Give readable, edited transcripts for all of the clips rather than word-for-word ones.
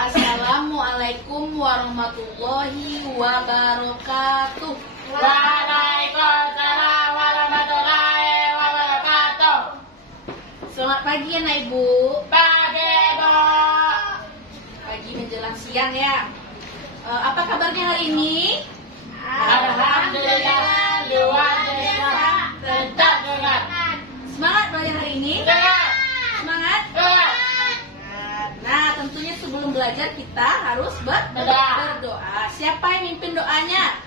Assalamualaikum warahmatullahi wabarakatuh. Waalaikumsalam warahmatullahi wabarakatuh. Selamat pagi anak ibu. Pagi Bu. Pagi menjelang siang ya. Apa kabarnya hari ini? Alhamdulillah luar biasa. Tetap semangat. Semangat belajar hari ini? Semangat. Semangat? Semangat. Nah, tentunya sebelum belajar kita harus berdoa. Siapa yang mimpin doanya?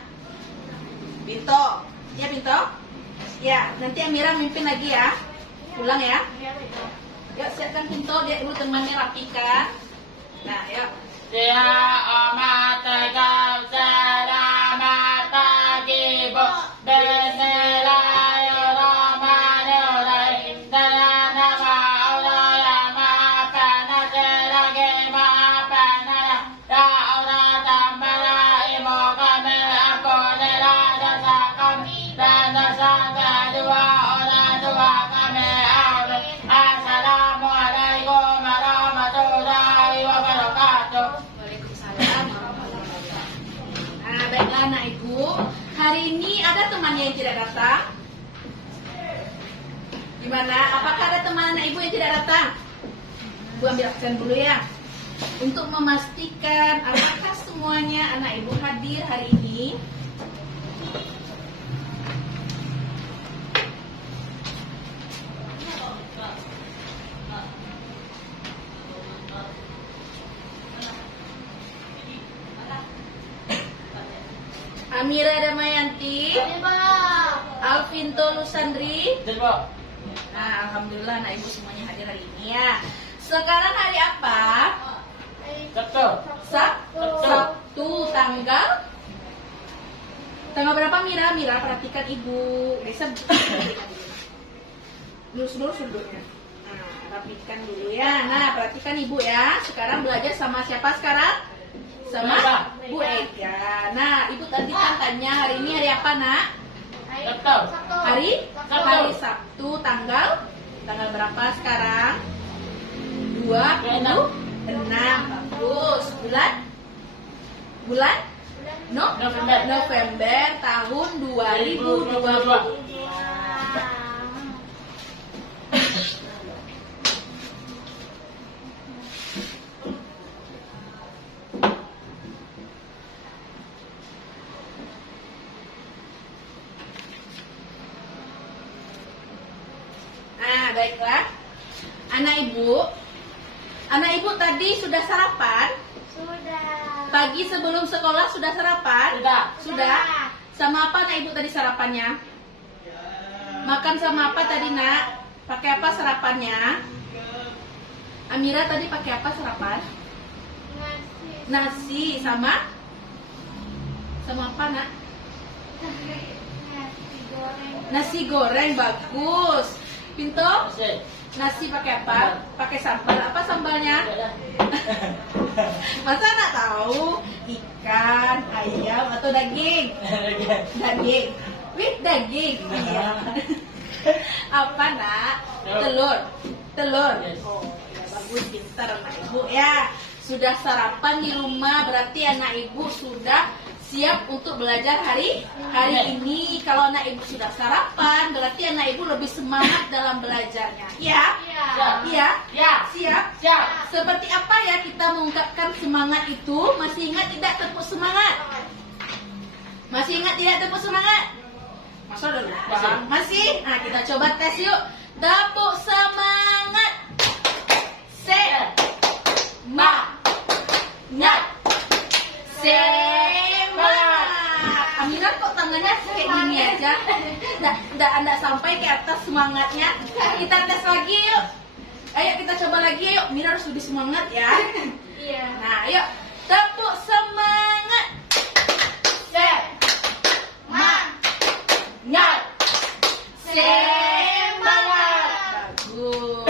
Pinto. Ya, Pinto? Ya, nanti Amira mimpin lagi ya. Pulang ya. Yuk, siapkan Pinto, dia dulu temannya rapikan. Nah, yuk. Ya amat selamat pagi Bu. Bismillahirrahmanirrahim. Dengan nama Allah yang Maha Pengasih lagi Maha Penyayang. Ya Allah tambahlah ilmu kami, ampunilah dosa kami dan dosa kedua orang tua kami. Amin. Assalamualaikum warahmatullahi wabarakatuh. Waalaikumsalam warahmatullahi wabarakatuh. Nah, baiklah anak ibu. Hari ini ada temannya yang tidak datang? Gimana? Apakah ada teman anak ibu yang tidak datang? Ibu ambil absen dulu ya. Untuk memastikan apakah semuanya anak ibu hadir hari ini. Amira Damayanti, Alvinto Lusandri. Bu. Nah, alhamdulillah anak ibu semuanya hadir hari ini ya. Sekarang hari apa? Sabtu tanggal berapa Mira? Mira perhatikan ibu. Bisa lurus sudutnya. Nah, rapikan dulu ya. Nah, perhatikan ibu ya. Sekarang belajar sama siapa sekarang? Sama Bu Ega. Nah, ibu tadi kan tanya hari ini hari apa nak? Hari Sabtu tanggal berapa sekarang? 26. Bagus. Bulan November tahun 2022. Nah, baiklah. Anak ibu tadi sudah sarapan? Sudah. Pagi sebelum sekolah sudah sarapan? Sudah. Sama apa anak ibu tadi sarapannya? Makan sama apa tadi nak? Pakai apa sarapannya? Amira tadi pakai apa sarapan? Nasi sama apa nak? Nasi goreng, bagus. Pinto? Nasi pakai apa? Pakai sambal. Apa sambalnya? Masa nak tahu? Ikan, ayam atau daging? Daging. Wih, daging. Iya. Apa nak? Telur. Oh, ya bagus, pintar anak ibu ya. Sudah sarapan di rumah, berarti anak ibu sudah siap untuk belajar hari ini. Kalau anak ibu sudah sarapan, berarti anak ibu lebih semangat dalam belajarnya. Ya? Iya? Siap? Seperti apa ya kita mengungkapkan semangat itu? Masih ingat tidak tepuk semangat? Masih ingat tidak tepuk semangat? Masa udah lupa? Masih? Nah, kita coba tes yuk. Tepuk semangat. Semangat. Amira kok tangannya kayak gini aja? Nggak sampai ke atas semangatnya. Kita tes lagi yuk. Ayo kita coba lagi yuk. Mira harus lebih semangat ya. Iya. Nah, yuk. Tepuk semangat. Semangat. Bagus.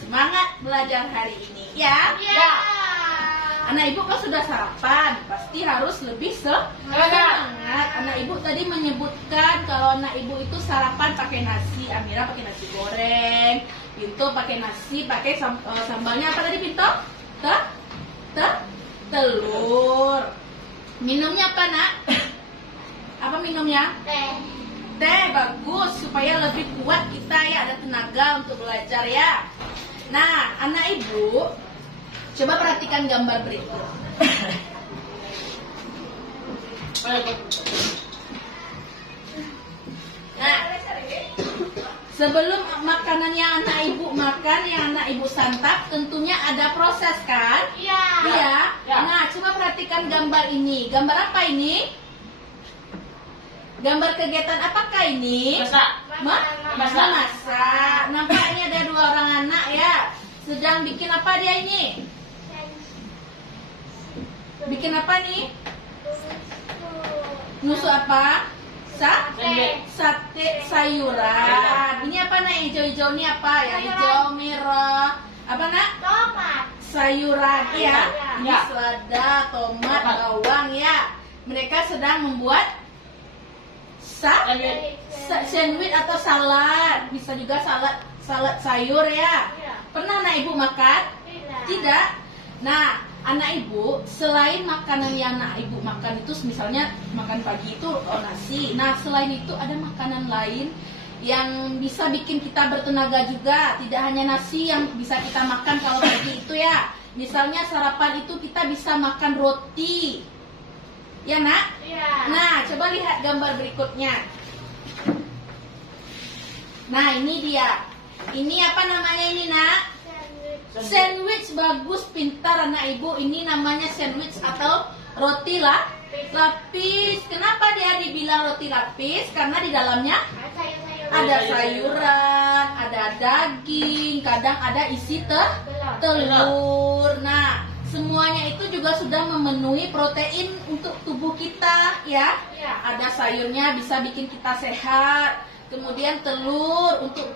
Semangat belajar hari ini ya. Anak ibu kan sudah sarapan, pasti harus lebih semangat. Anak ibu tadi menyebutkan kalau anak ibu itu sarapan pakai nasi. Amira pakai nasi goreng, Pinto pakai nasi, pakai sambalnya apa tadi Pinto? telur. Minumnya apa, Nak? Apa minumnya? Teh. Teh, bagus, supaya lebih kuat kita ya, ada tenaga untuk belajar ya. Nah, anak ibu, coba perhatikan gambar berikut. Nah, sebelum makanan yang anak ibu makan, yang anak ibu santap, tentunya ada proses kan? Iya. Iya. Ya. Nah, coba perhatikan gambar ini. Gambar apa ini? Gambar kegiatan apakah ini? Masak. Masak. Masak. Nampaknya ada dua orang anak ya. Sedang bikin apa dia ini? Bikin apa nih? Nusuk apa? Sandwich. Sate sayuran. Ini apa nak? Hijau-hijau ini apa? Yang hijau merah. Apa nak? Tomat. Sayuran ya. Ini Ya. selada, tomat, Tomat. bawang ya. Mereka sedang membuat Sandwich. sandwich atau salad. Bisa juga salad sayur ya. Iya. Pernah anak ibu makan? Tidak. Tidak. Nah, anak ibu selain makanan yang anak ibu makan itu, misalnya makan pagi itu nasi. Nah, selain itu ada makanan lain yang bisa bikin kita bertenaga juga. Tidak hanya nasi yang bisa kita makan kalau pagi itu ya. Misalnya sarapan itu kita bisa makan roti. Ya, Nak? Iya. Nah, coba lihat gambar berikutnya. Nah, ini dia. Ini apa namanya ini, Nak? Sandwich. Bagus, pintar anak ibu. Ini namanya sandwich atau roti lapis. Kenapa dia dibilang roti lapis? Karena di dalamnya ada sayuran, ada daging, kadang ada isi telur. Nah, semuanya itu juga sudah memenuhi protein untuk tubuh kita ya. Iya. Ada sayurnya bisa bikin kita sehat. Kemudian telur untuk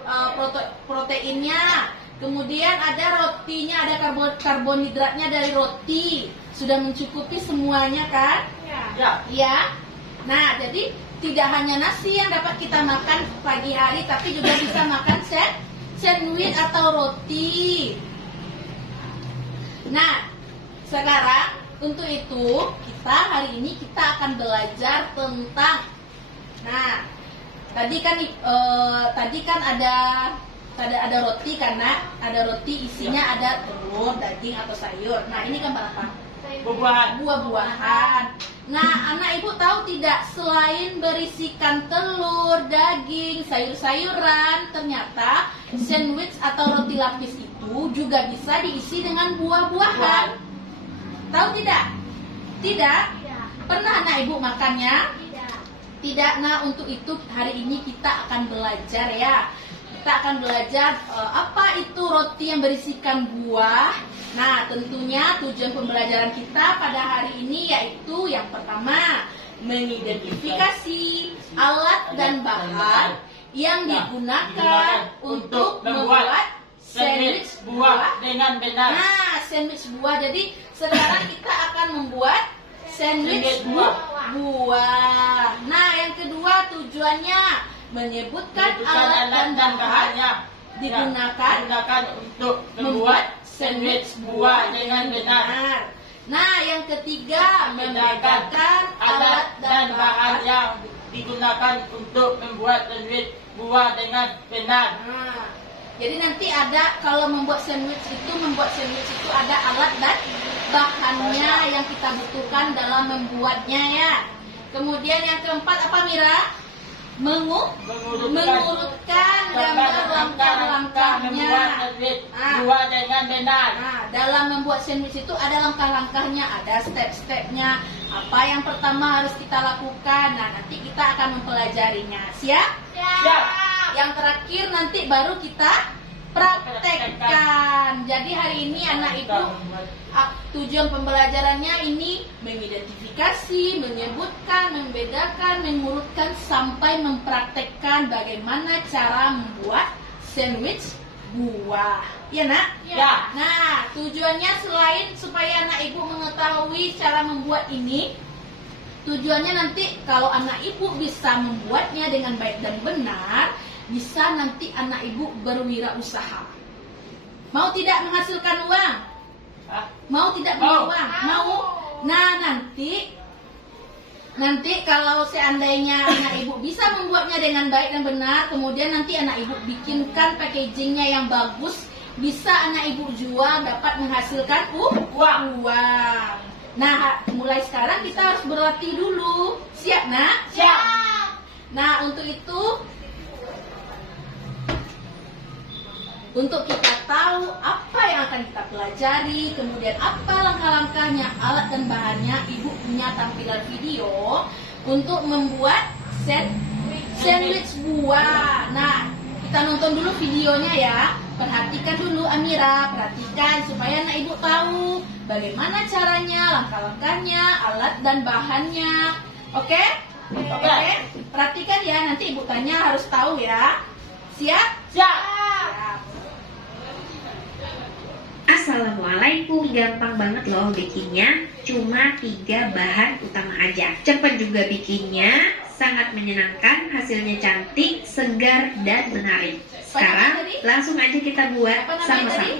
proteinnya. Kemudian ada rotinya, ada karbonhidratnya dari roti. Sudah mencukupi semuanya kan? Iya. Ya. Ya. Nah, jadi tidak hanya nasi yang dapat kita makan pagi hari, tapi juga bisa makan sandwich atau roti. Nah, sekarang untuk itu kita hari ini kita akan belajar tentang. Nah, tadi kan ada roti, karena ada roti isinya ada telur, daging atau sayur. Nah, ini gambar apa? Buah-buahan. Nah, anak ibu tahu tidak, selain berisikan telur, daging, sayur-sayuran, ternyata sandwich atau roti lapis itu juga bisa diisi dengan buah-buahan. Tahu tidak? Tidak? Tidak. Pernah anak ibu makannya? Tidak. Tidak. Nah, untuk itu hari ini kita akan belajar ya. Kita akan belajar apa itu roti yang berisikan buah. Nah, tentunya tujuan pembelajaran kita pada hari ini yaitu yang pertama, mengidentifikasi alat dan bahan yang digunakan untuk membuat sandwich buah dengan benar. Nah, sandwich buah. Jadi sekarang kita akan membuat sandwich buah. Nah, yang kedua tujuannya menyebutkan alat dan bahan digunakan untuk membuat sandwich buah dengan benar. Nah, yang ketiga membedakan alat dan bahan yang digunakan untuk membuat sandwich buah dengan benar. Nah, jadi nanti ada, kalau membuat sandwich itu ada alat dan bahannya yang kita butuhkan dalam membuatnya ya. Kemudian yang keempat apa, Mira? Mengurutkan gambar langkah-langkahnya. Buah dengan benar. Nah, dalam membuat sandwich itu ada langkah-langkahnya, ada step-stepnya. Apa yang pertama harus kita lakukan? Nah, nanti kita akan mempelajarinya. Siap? Siap. Yang terakhir nanti baru kita praktekkan. Jadi hari ini anak ibu tujuan pembelajarannya ini mengidentifikasi, menyebutkan, membedakan, mengurutkan sampai mempraktekkan bagaimana cara membuat sandwich buah. Ya, Nak? Ya. Nah, tujuannya selain supaya anak ibu mengetahui cara membuat ini, tujuannya nanti kalau anak ibu bisa membuatnya dengan baik dan benar, bisa nanti anak ibu berwirausaha. Mau tidak menghasilkan uang? Hah? Mau tidak punya Mau. uang? Mau? Nah, nanti kalau seandainya anak ibu bisa membuatnya dengan baik dan benar, kemudian nanti anak ibu bikinkan packagingnya yang bagus, bisa anak ibu jual, dapat menghasilkan uang. Nah, mulai sekarang kita harus berlatih dulu. Siap, Nak? Siap. Nah, untuk kita tahu apa yang akan kita pelajari, kemudian apa langkah-langkahnya, alat dan bahannya, ibu punya tampilan video untuk membuat sandwich buah. Nah, kita nonton dulu videonya ya. Perhatikan dulu Amira, perhatikan supaya anak ibu tahu bagaimana caranya, langkah-langkahnya, alat dan bahannya. Oke? Oke. Perhatikan ya, nanti ibu tanya harus tahu ya. Siap? Siap. Assalamualaikum, gampang banget loh bikinnya, cuma 3 bahan utama aja. Cepat juga bikinnya, sangat menyenangkan, hasilnya cantik, segar, dan menarik. Sekarang langsung aja kita buat sama-sama.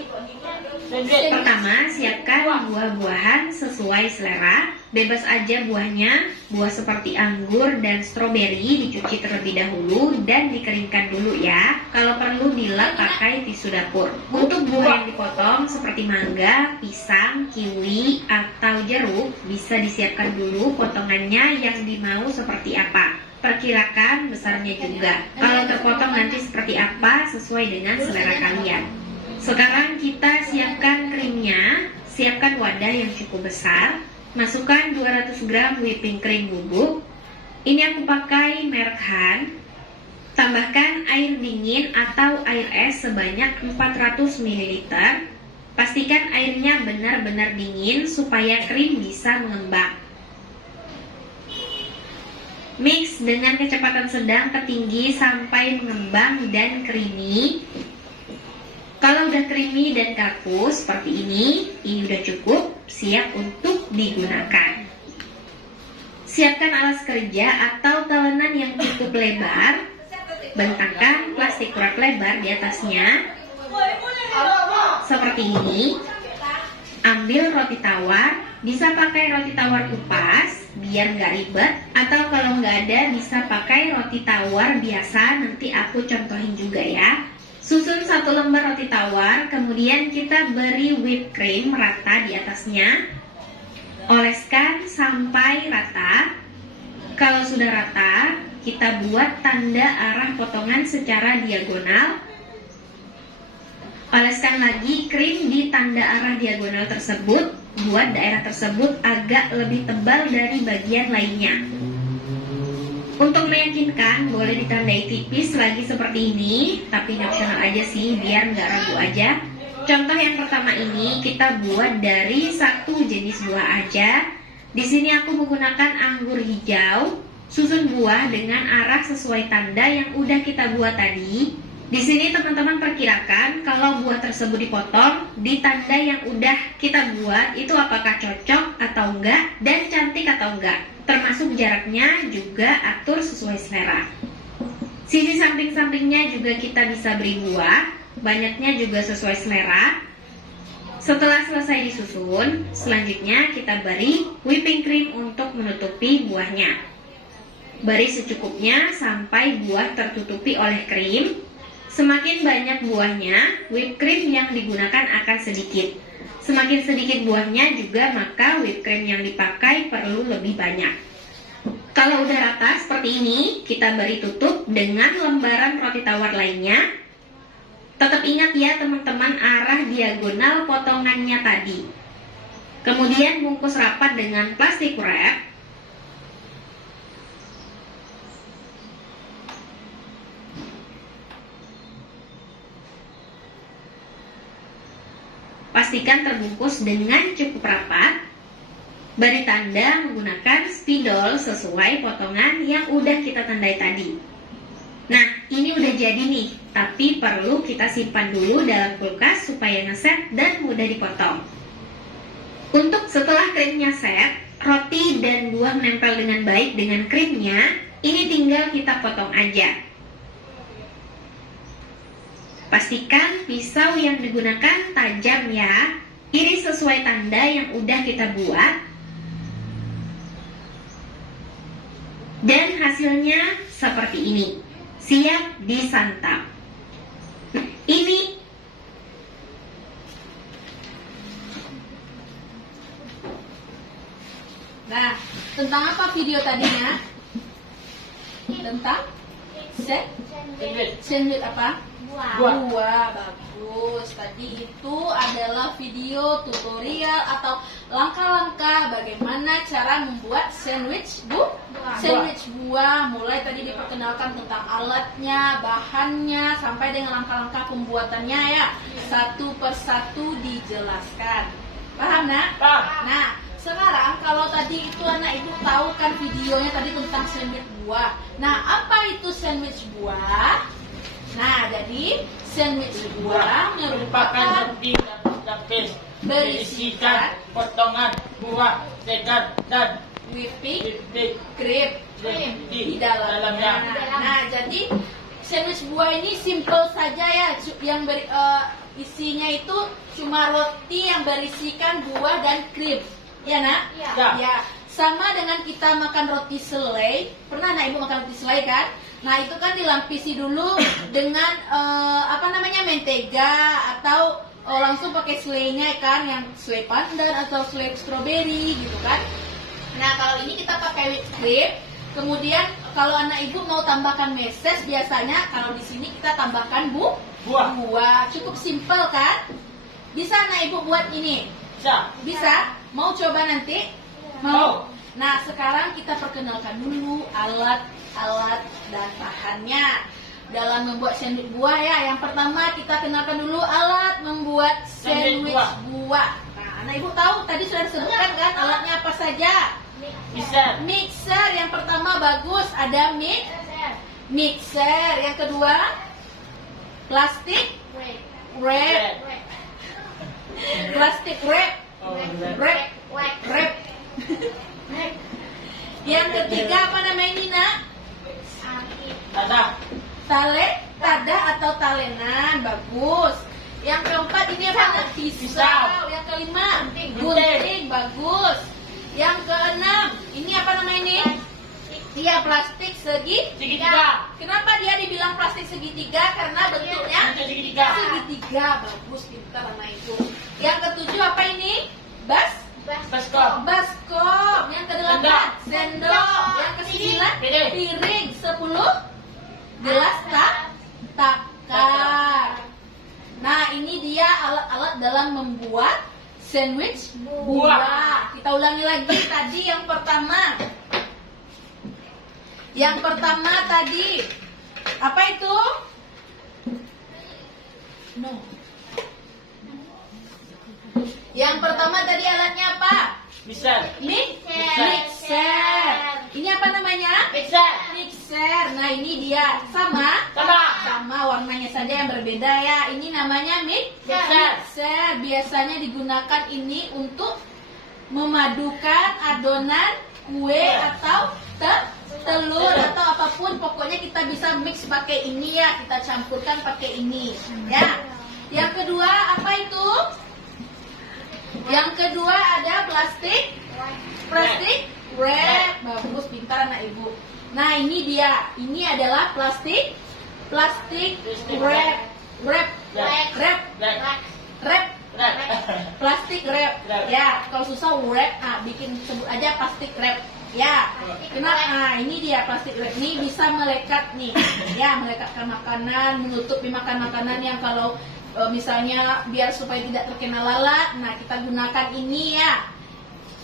Pertama, siapkan buah-buahan sesuai selera. Bebas aja buahnya. Buah seperti anggur dan stroberi dicuci terlebih dahulu dan dikeringkan dulu ya. Kalau perlu dilap pakai tisu dapur. Untuk buah yang dipotong seperti mangga, pisang, kiwi, atau jeruk, bisa disiapkan dulu potongannya yang dimau seperti apa. Perkirakan besarnya juga. Kalau terpotong nanti seperti apa sesuai dengan selera kalian. Sekarang kita siapkan krimnya. Siapkan wadah yang cukup besar. Masukkan 200 gram whipping cream bubuk. Ini aku pakai merek Han. Tambahkan air dingin atau air es sebanyak 400 ml. Pastikan airnya benar-benar dingin supaya krim bisa mengembang. Mix dengan kecepatan sedang ke tinggi sampai mengembang dan creamy. Kalau udah creamy dan kaku seperti ini udah cukup, siap untuk digunakan. Siapkan alas kerja atau talenan yang cukup lebar. Bentangkan plastik wrap lebar di atasnya. Seperti ini. Ambil roti tawar, bisa pakai roti tawar kupas biar nggak ribet, atau kalau nggak ada bisa pakai roti tawar biasa, nanti aku contohin juga ya. Susun 1 lembar roti tawar, kemudian kita beri whipped cream rata di atasnya. Oleskan sampai rata. Kalau sudah rata, kita buat tanda arah potongan secara diagonal. Oleskan lagi krim di tanda arah diagonal tersebut. Buat daerah tersebut agak lebih tebal dari bagian lainnya. Untuk meyakinkan, boleh ditandai tipis lagi seperti ini, tapi opsional aja sih, biar nggak ragu aja. Contoh yang pertama ini kita buat dari 1 jenis buah aja. Di sini aku menggunakan anggur hijau. Susun buah dengan arah sesuai tanda yang udah kita buat tadi. Di sini teman-teman perkirakan kalau buah tersebut dipotong di tanda yang udah kita buat itu apakah cocok atau enggak dan cantik atau enggak. Termasuk jaraknya juga atur sesuai selera. Sisi samping-sampingnya juga kita bisa beri buah, banyaknya juga sesuai selera. Setelah selesai disusun, selanjutnya kita beri whipping cream untuk menutupi buahnya. Beri secukupnya sampai buah tertutupi oleh krim. Semakin banyak buahnya, whipped cream yang digunakan akan sedikit. Semakin sedikit buahnya juga, maka whipped cream yang dipakai perlu lebih banyak. Kalau udah rata seperti ini, kita beri tutup dengan lembaran roti tawar lainnya. Tetap ingat ya teman-teman arah diagonal potongannya tadi. Kemudian bungkus rapat dengan plastik wrap. Pastikan terbungkus dengan cukup rapat. Beri tanda menggunakan spidol sesuai potongan yang udah kita tandai tadi. Nah, ini udah jadi nih, tapi perlu kita simpan dulu dalam kulkas supaya ngeset dan mudah dipotong. Untuk setelah krimnya set, roti dan buah menempel dengan baik dengan krimnya, ini tinggal kita potong aja. Pastikan pisau yang digunakan tajam ya. Iris sesuai tanda yang udah kita buat. Dan hasilnya seperti ini. Siap disantap. Ini Nah, tentang apa video tadinya? Tentang sandwich apa? Buah. Bagus. Tadi itu adalah video tutorial atau langkah-langkah bagaimana cara membuat sandwich buah. Mulai tadi diperkenalkan tentang alatnya, bahannya, sampai dengan langkah-langkah pembuatannya ya. Satu persatu dijelaskan. Paham, Nak? Paham. Nah, sekarang kalau tadi itu anak ibu tahu kan videonya tadi tentang sandwich buah. Nah, apa itu sandwich buah? Nah, jadi sandwich buah merupakan roti lapis berisikan potongan buah segar dan whipping cream cream di di dalamnya. Nah, jadi sandwich buah ini simple saja ya, yang isinya itu cuma roti yang berisikan buah dan krim. Ya, Nak? Ya. Sama dengan kita makan roti selai. Pernah anak ibu makan roti selai kan? Nah, itu kan dilapisi dulu dengan mentega atau langsung pakai selainya kan, yang selai pandan atau selai stroberi gitu kan. Nah, kalau ini kita pakai whipped cream. Kemudian kalau anak ibu mau tambahkan meses, biasanya kalau di sini kita tambahkan buah. Cukup simple kan? Bisa anak ibu buat ini? Bisa? Mau coba nanti? Mau. Nah, sekarang kita perkenalkan dulu alat-alat dan bahannya dalam membuat sandwich buah ya. Yang pertama kita kenalkan dulu alat membuat sandwich buah. Nah, anak ibu tahu tadi sudah disebutkan kan alatnya apa saja? Mixer yang pertama bagus, ada mixer. Yang kedua plastik wrap. Yang ketiga apa namanya ini, Nak? Tada atau talenan, bagus. Yang keempat ini apa, Nak? Pisau. Yang kelima gunting, bagus. Yang keenam ini apa namanya ini? Iya, plastik segitiga. Kenapa dia dibilang plastik segitiga? Karena bentuknya segitiga. Bagus, pintar anak itu. Yang ketujuh apa ini? Baskom. Yang kedelapan sendok. Yang kesembilan piring. 10 gelas takar. Nah, ini dia alat-alat dalam membuat sandwich buah. Kita ulangi lagi tadi yang pertama. Yang pertama tadi apa itu? Yang pertama tadi alatnya apa? Mixer. Ini apa namanya? Mixer. Nah, ini dia sama warnanya saja yang berbeda ya. Ini namanya mixer. Biasanya digunakan ini untuk memadukan adonan kue atau telur atau apapun, pokoknya kita bisa mix pakai ini ya, kita campurkan pakai ini ya. Yang kedua apa itu? Yang kedua ada plastik wrap. Bagus, pintar anak ibu. Nah, ini dia, ini adalah plastik wrap. Plastik wrap ya. Kalau susah wrap, bikin sebut aja plastik wrap ya. Kenapa? Nah, ini dia plastik wrap ini bisa melekat nih ya, melekatkan makanan, menutupi makanan yang kalau misalnya biar supaya tidak terkena lalat. Nah, kita gunakan ini ya.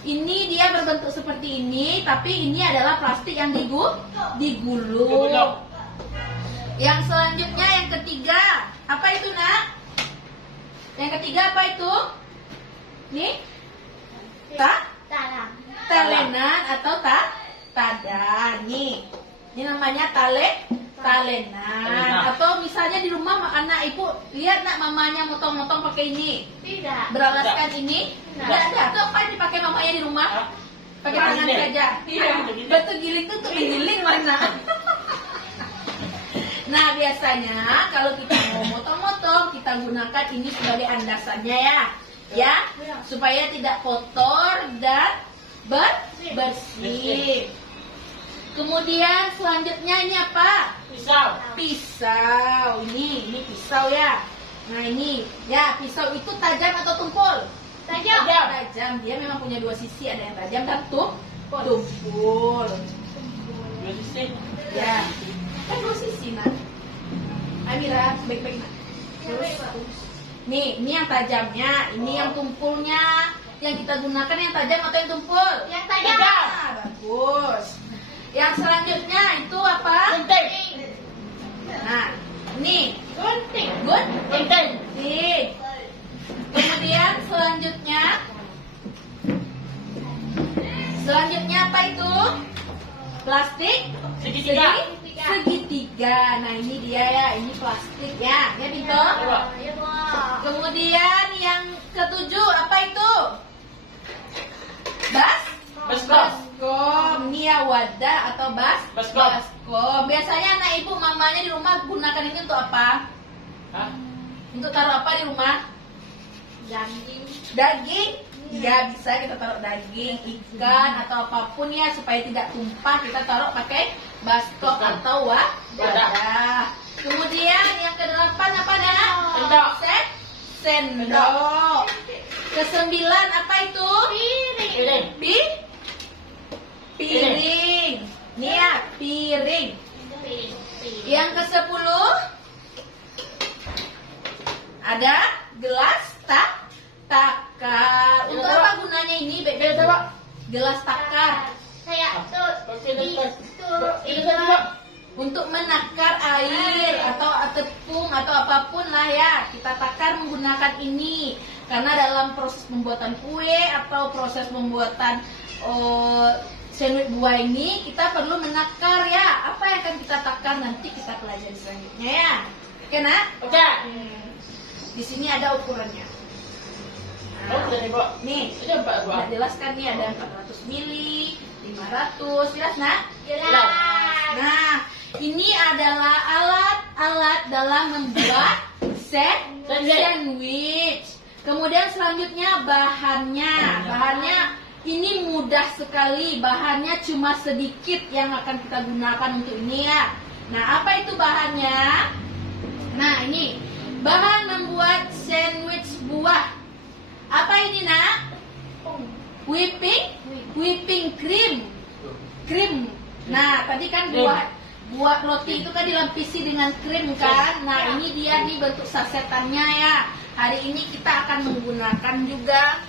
Ini dia berbentuk seperti ini, tapi ini adalah plastik yang digulung. Yang selanjutnya yang ketiga, apa itu, Nak? Yang ketiga apa itu? Nih? Talenan atau tada. Nih. Ini namanya talenan. Atau misalnya di rumah anak ibu lihat, Nak, mamanya motong-motong pakai ini. Tidak. Beralaskan ini. Tidak ada. Itu apa yang dipakai mamanya di rumah? Pakai tangan saja. Iya. Batu giling itu untuk menggiling mana? Nah, biasanya kalau kita mau motong-motong, kita gunakan ini sebagai andasannya ya, supaya tidak kotor dan bersih. Kemudian selanjutnya ini apa? Pisau. Pisau. Ini pisau ya. Nah ini ya, pisau itu tajam atau tumpul? Tajam. Tajam. Dia memang punya dua sisi, ada yang tajam dan tumpul. Dua sisi. Ya, kan dua sisi nak. Amira, baik-baik nak. Nih, ini yang tajamnya, ini yang tumpulnya. Yang kita gunakan yang tajam atau yang tumpul? Yang tajam. Ah, bagus. Yang selanjutnya itu apa? Gunting. Nah, ini Gunting. Gunting. gunting. Kemudian selanjutnya apa itu? Plastik Segitiga. segitiga. Nah, ini dia ya, ini plastik ya. Ya, Binto? Ya, Bu. Kemudian yang ketujuh apa itu? Baskom. Baskom. Ini ya wadah atau Baskom. baskom. Biasanya anak ibu mamanya di rumah gunakan ini untuk apa? Hah? Untuk taruh apa di rumah? Daging. Daging? Ya, bisa kita taruh daging, ikan atau apapun ya supaya tidak tumpah, kita taruh pakai baskom atau wadah. Kemudian yang kedelapan apa dah? Sendok. Sendok. Kesembilan apa itu? Piring. Piring. Piring. Ini ya, piring. Yang ke-10 ada gelas takar. Untuk apa gunanya ini, Beb? Coba. Gelas takar. Kayak Ini kan Untuk menakar air atau tepung atau apapun lah ya, kita takar menggunakan ini. Karena dalam proses pembuatan kue atau proses pembuatan sandwich buah ini kita perlu menakar ya. Apa yang akan kita takar nanti kita pelajari selanjutnya ya. Oke nak? Oke. Di sini ada ukurannya. Oh, jadi, Bu. Nih, Ini Pak, Bu. kita jelaskan nih ada 400 mili, 500, jelas nak? Jelas. Nah, ini adalah alat-alat dalam membuat sandwich. Kemudian selanjutnya bahannya. Bahannya ini mudah sekali. Bahannya cuma sedikit yang akan kita gunakan untuk ini ya. Nah, apa itu bahannya? Nah, ini bahan membuat sandwich buah. Apa ini nak? Whipping cream. Nah, tadi kan buah roti itu kan dilapisi dengan krim kan. Nah, ini dia nih bentuk sasetannya ya. Hari ini kita akan menggunakan juga.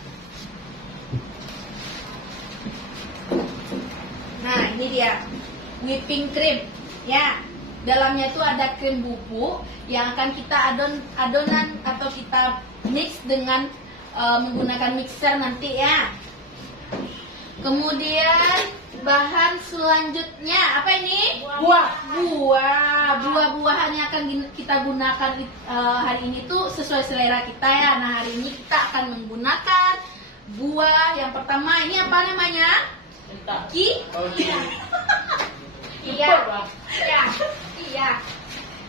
Nah, ini dia whipping cream ya. Dalamnya itu ada krim bubuk yang akan kita adonan atau kita mix dengan menggunakan mixer nanti ya. Kemudian bahan selanjutnya apa ini? Buah-buahan yang akan kita gunakan hari ini tuh sesuai selera kita ya. Nah, hari ini kita akan menggunakan buah yang pertama ini apa namanya? Entah. Iya.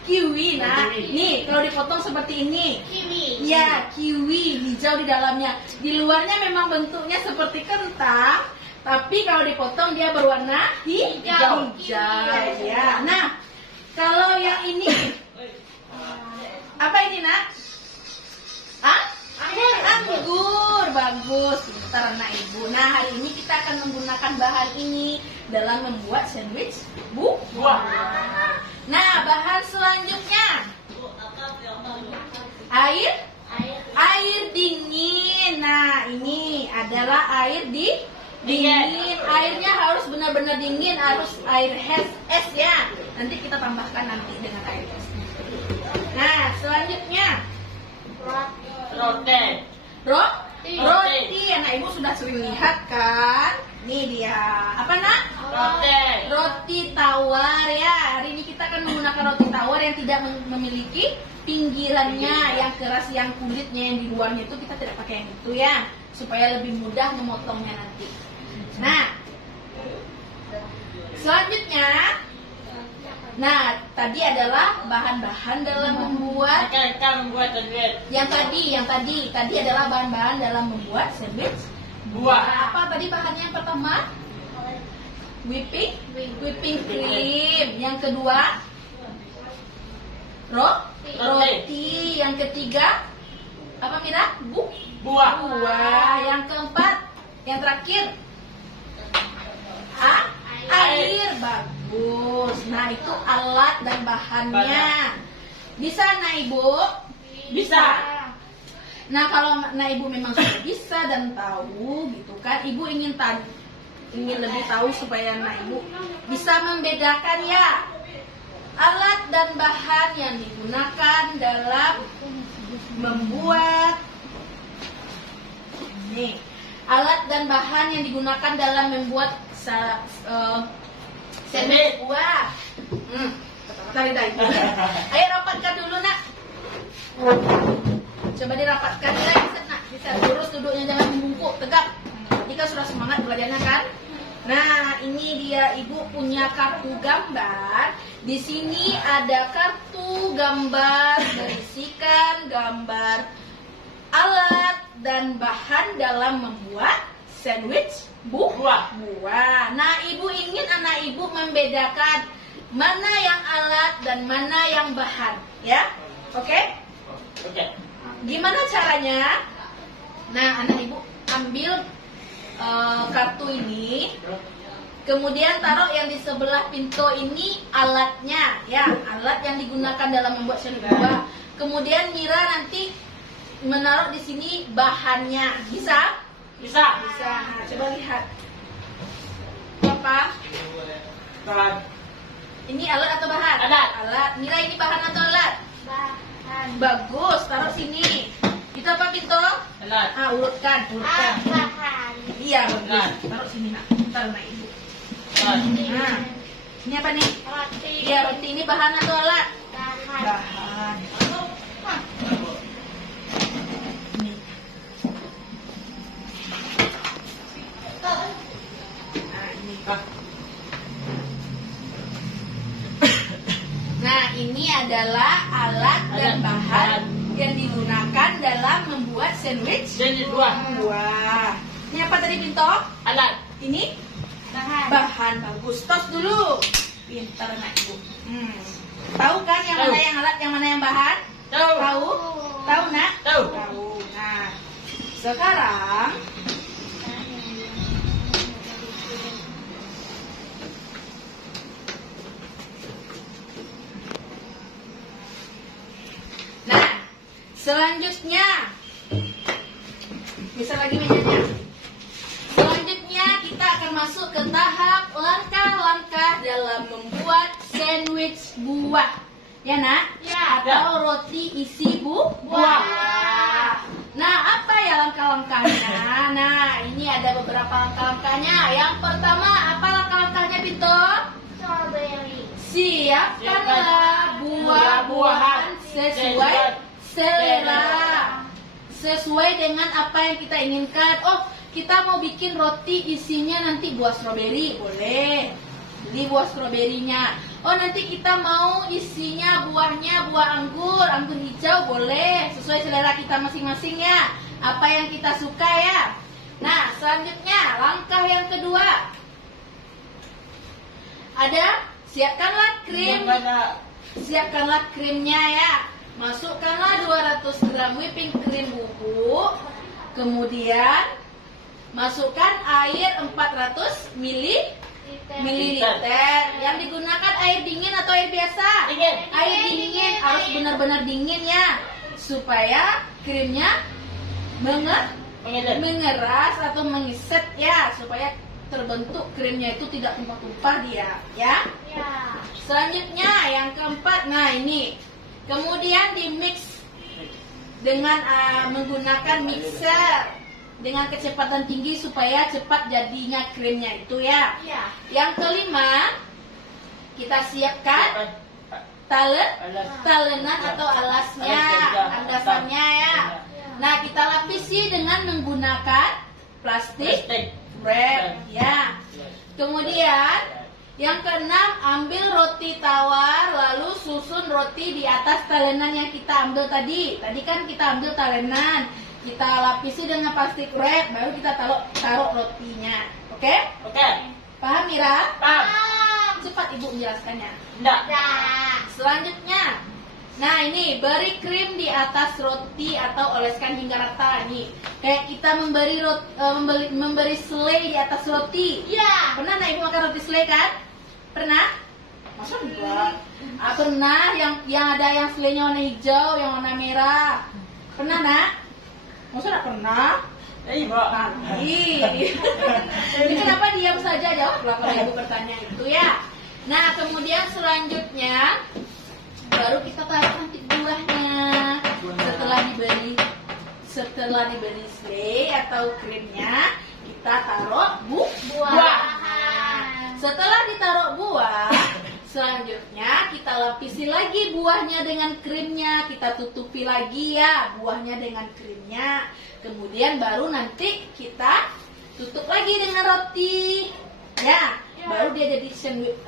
Kiwi. Nah, Kiwi. nih kalau dipotong seperti ini. Kiwi. Ya, kiwi hijau di dalamnya. Di luarnya memang bentuknya seperti kentang, tapi kalau dipotong dia berwarna Hijau. Ya. Nah, kalau yang ini apa ini nak? Anggur. Bagus. Pintar anak ibu. Nah, hari ini kita akan menggunakan bahan ini dalam membuat sandwich Buah. Nah, bahan selanjutnya air dingin. Nah, ini adalah air dingin. Airnya harus benar-benar dingin, harus air es ya. Nanti kita tambahkan nanti dengan air es. Nah, selanjutnya roti. Anak ibu sudah sering lihat kan? Nih dia. Apa nak? Roti tawar ya. Hari ini kita akan menggunakan roti tawar yang tidak memiliki pinggirannya, yang keras, yang kulitnya yang di luarnya itu kita tidak pakai yang itu ya, supaya lebih mudah memotongnya nanti. Nah, selanjutnya, nah tadi adalah bahan-bahan dalam membuat yang tadi adalah bahan-bahan dalam membuat sandwich Buah. Apa tadi bahannya yang pertama? whipping cream. Yang kedua, roti. Yang ketiga, apa Mira? Buah. Yang keempat, yang terakhir, air. Bagus. Nah, itu alat dan bahannya. Bisa nak Ibu? Bisa. Nah, kalau nak Ibu memang sudah bisa dan tahu gitu kan, Ibu ingin lebih tahu supaya nak Ibu bisa membedakan ya alat dan bahan yang digunakan dalam membuat alat dan bahan yang digunakan dalam membuat sandwich buah. Ayo rapatkan dulu nak. Coba dirapatkan nak. Bisa lurus duduknya, jangan membungkuk, tegap. Jika sudah semangat belajarnya kan. Nah, ini dia Ibu punya kartu gambar. Di sini ada kartu gambar berisikan gambar alat dan bahan dalam membuat sandwich buah. Nah, Ibu ingin anak Ibu membedakan mana yang alat dan mana yang bahan, ya? Oke? Gimana caranya? Nah, anak Ibu ambil kartu ini, kemudian taruh yang di sebelah pintu ini alatnya, ya, alat yang digunakan dalam membuat sandwich buah. Kemudian Mira nanti menaruh di sini bahannya, bisa? Bisa. Nah, coba lihat. Apa? Ini alat atau bahan? Alat. Mira, ini bahan atau alat? Bahan. Bagus, taruh sini. Itu apa pintu? Alat. Urutkan. Bahan. Iya, bagus. Alat. Taruh sini nak. Taruh nak Ibu. Alat. Nah, ini apa nih? Roti. Iya, roti. Ini bahan atau alat? Bahan. Bahan. Ini. Nah, ini. Nah, ini adalah alat dan bahan yang digunakan dalam membuat sandwich buah. Ini apa tadi Pinto? Alat. Ini Bahan. bahan. Bagus. Tos dulu. Pintar anak Ibu. Tahu kan yang mana yang alat, yang mana yang bahan? Tahu? Tahu nak? Tahu. Nah, sekarang selanjutnya, bisa lagi mejanya. Selanjutnya kita akan masuk ke tahap langkah-langkah dalam membuat sandwich buah, ya nak? Ya. Atau roti isi buah. Nah, apa ya langkah-langkahnya? Nah, ini ada beberapa langkah-langkahnya. Yang pertama, apa langkah-langkahnya Pinto? Strawberry. Siapkanlah buah-buahan sesuai selera, sesuai dengan apa yang kita inginkan. Oh, kita mau bikin roti isinya nanti buah stroberi, boleh. Beli buah stroberinya. Oh, nanti kita mau isinya buahnya buah anggur hijau, boleh. Sesuai selera kita masing-masing ya. Apa yang kita suka ya. Nah, selanjutnya langkah yang kedua. Ada siapkanlah krim. Siapkanlah krimnya ya. Masukkanlah 200 gram whipping cream bubuk. Kemudian masukkan air 400 mililiter. Yang digunakan air dingin atau air biasa? Dingin. Air dingin, harus benar-benar dingin ya, supaya krimnya mengeras atau mengiset ya, supaya terbentuk krimnya itu tidak tumpah-tumpah dia ya. Ya. Selanjutnya yang keempat, nah ini kemudian di mix dengan menggunakan mixer dengan kecepatan tinggi supaya cepat jadinya krimnya itu ya. Ya. Yang kelima, kita siapkan talenan atau alasnya, landasannya ya. Nah, kita lapisi dengan menggunakan plastik wrap ya. Kemudian yang keenam, ambil roti tawar lalu susun roti di atas talenan yang kita ambil tadi. Tadi kan kita ambil talenan, kita lapisi dengan plastik wrap, baru kita taruh rotinya. Oke? Oke. Paham Mira? Paham. Cepat ibu menjelaskannya. Enggak. Dah. Selanjutnya, nah ini beri krim di atas roti atau oleskan hingga rata nih. Kayak kita memberi selai di atas roti. Ya. Pernah nak ibu makan roti selai kan? Pernah? Masa enggak? Pernah yang ada yang selainya warna hijau, yang warna merah. Pernah nak? Masa enggak pernah? Ibu. Jadi kenapa diam saja? Jawablah kalau ibu bertanya itu ya. Nah kemudian selanjutnya baru kita taruh nanti buahnya. Setelah diberi selai atau krimnya, kita taruh buah. Setelah ditaruh buah, selanjutnya kita lapisi lagi buahnya dengan krimnya. Kita tutupi lagi ya buahnya dengan krimnya. Kemudian baru nanti kita tutup lagi dengan roti. Ya, baru dia jadi sandwich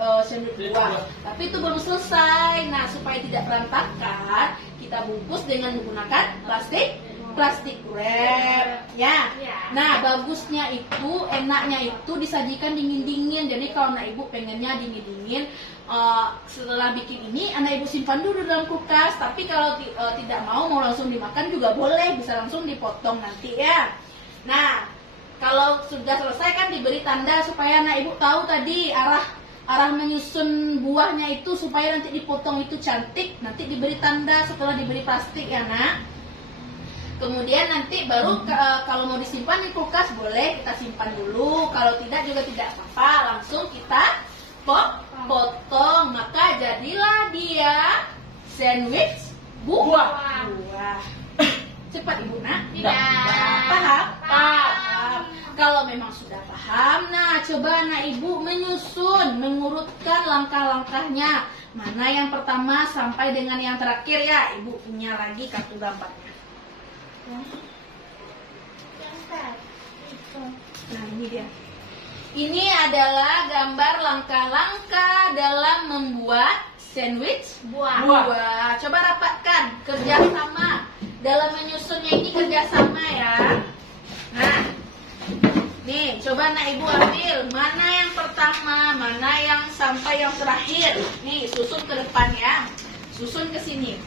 buah. Tapi itu belum selesai. Nah, supaya tidak berantakan, kita bungkus dengan menggunakan plastik wrap. Ya. Nah, bagusnya itu, enaknya itu disajikan dingin-dingin. Jadi kalau anak ibu pengennya dingin-dingin, setelah bikin ini anak ibu simpan dulu dalam kulkas. Tapi kalau tidak mau langsung dimakan juga boleh, bisa langsung dipotong nanti ya. Nah, kalau sudah selesai kan diberi tanda supaya anak ibu tahu tadi arah menyusun buahnya itu supaya nanti dipotong itu cantik. Nanti diberi tanda setelah diberi plastik ya nak. Kemudian nanti baru kalau mau disimpan di kulkas boleh kita simpan dulu. Kalau tidak juga tidak apa-apa, langsung kita potong. Maka jadilah dia sandwich buah. Cepat ibu nak. Paham? Paham. Kalau memang sudah paham, nah coba anak ibu menyusun, mengurutkan langkah-langkahnya. Mana yang pertama sampai dengan yang terakhir ya. Ibu punya lagi kartu gambarnya. Nah ini dia. Ini adalah gambar langkah-langkah dalam membuat sandwich buah. Coba rapatkan kerjasama. Dalam menyusunnya ini kerjasama ya. Nah, nih coba anak ibu ambil mana yang pertama, mana yang sampai yang terakhir. Nih susun ke depan ya. Susun ke sini.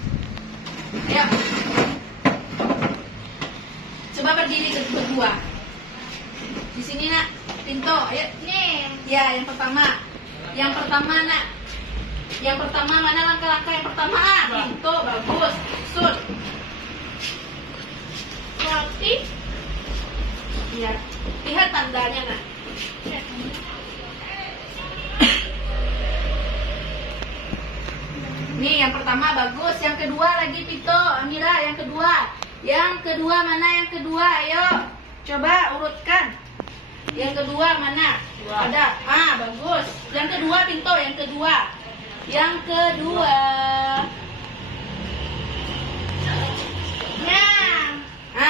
Ya. Coba berdiri berdua. Di sini nak, Pinto, ayo. Nih. Ya, yang pertama. Yang pertama nak. Yang pertama mana langkah-langkah yang pertama? Pinto, bagus. Susun. Roti. Iya. Lihat tandanya nak. Nih yang pertama bagus. Yang kedua lagi Pito, Amira yang kedua. Yang kedua mana yang kedua? Ayo. Coba urutkan. Yang kedua mana? Ada. Bagus. Yang kedua Pinto, yang kedua. Yang kedua.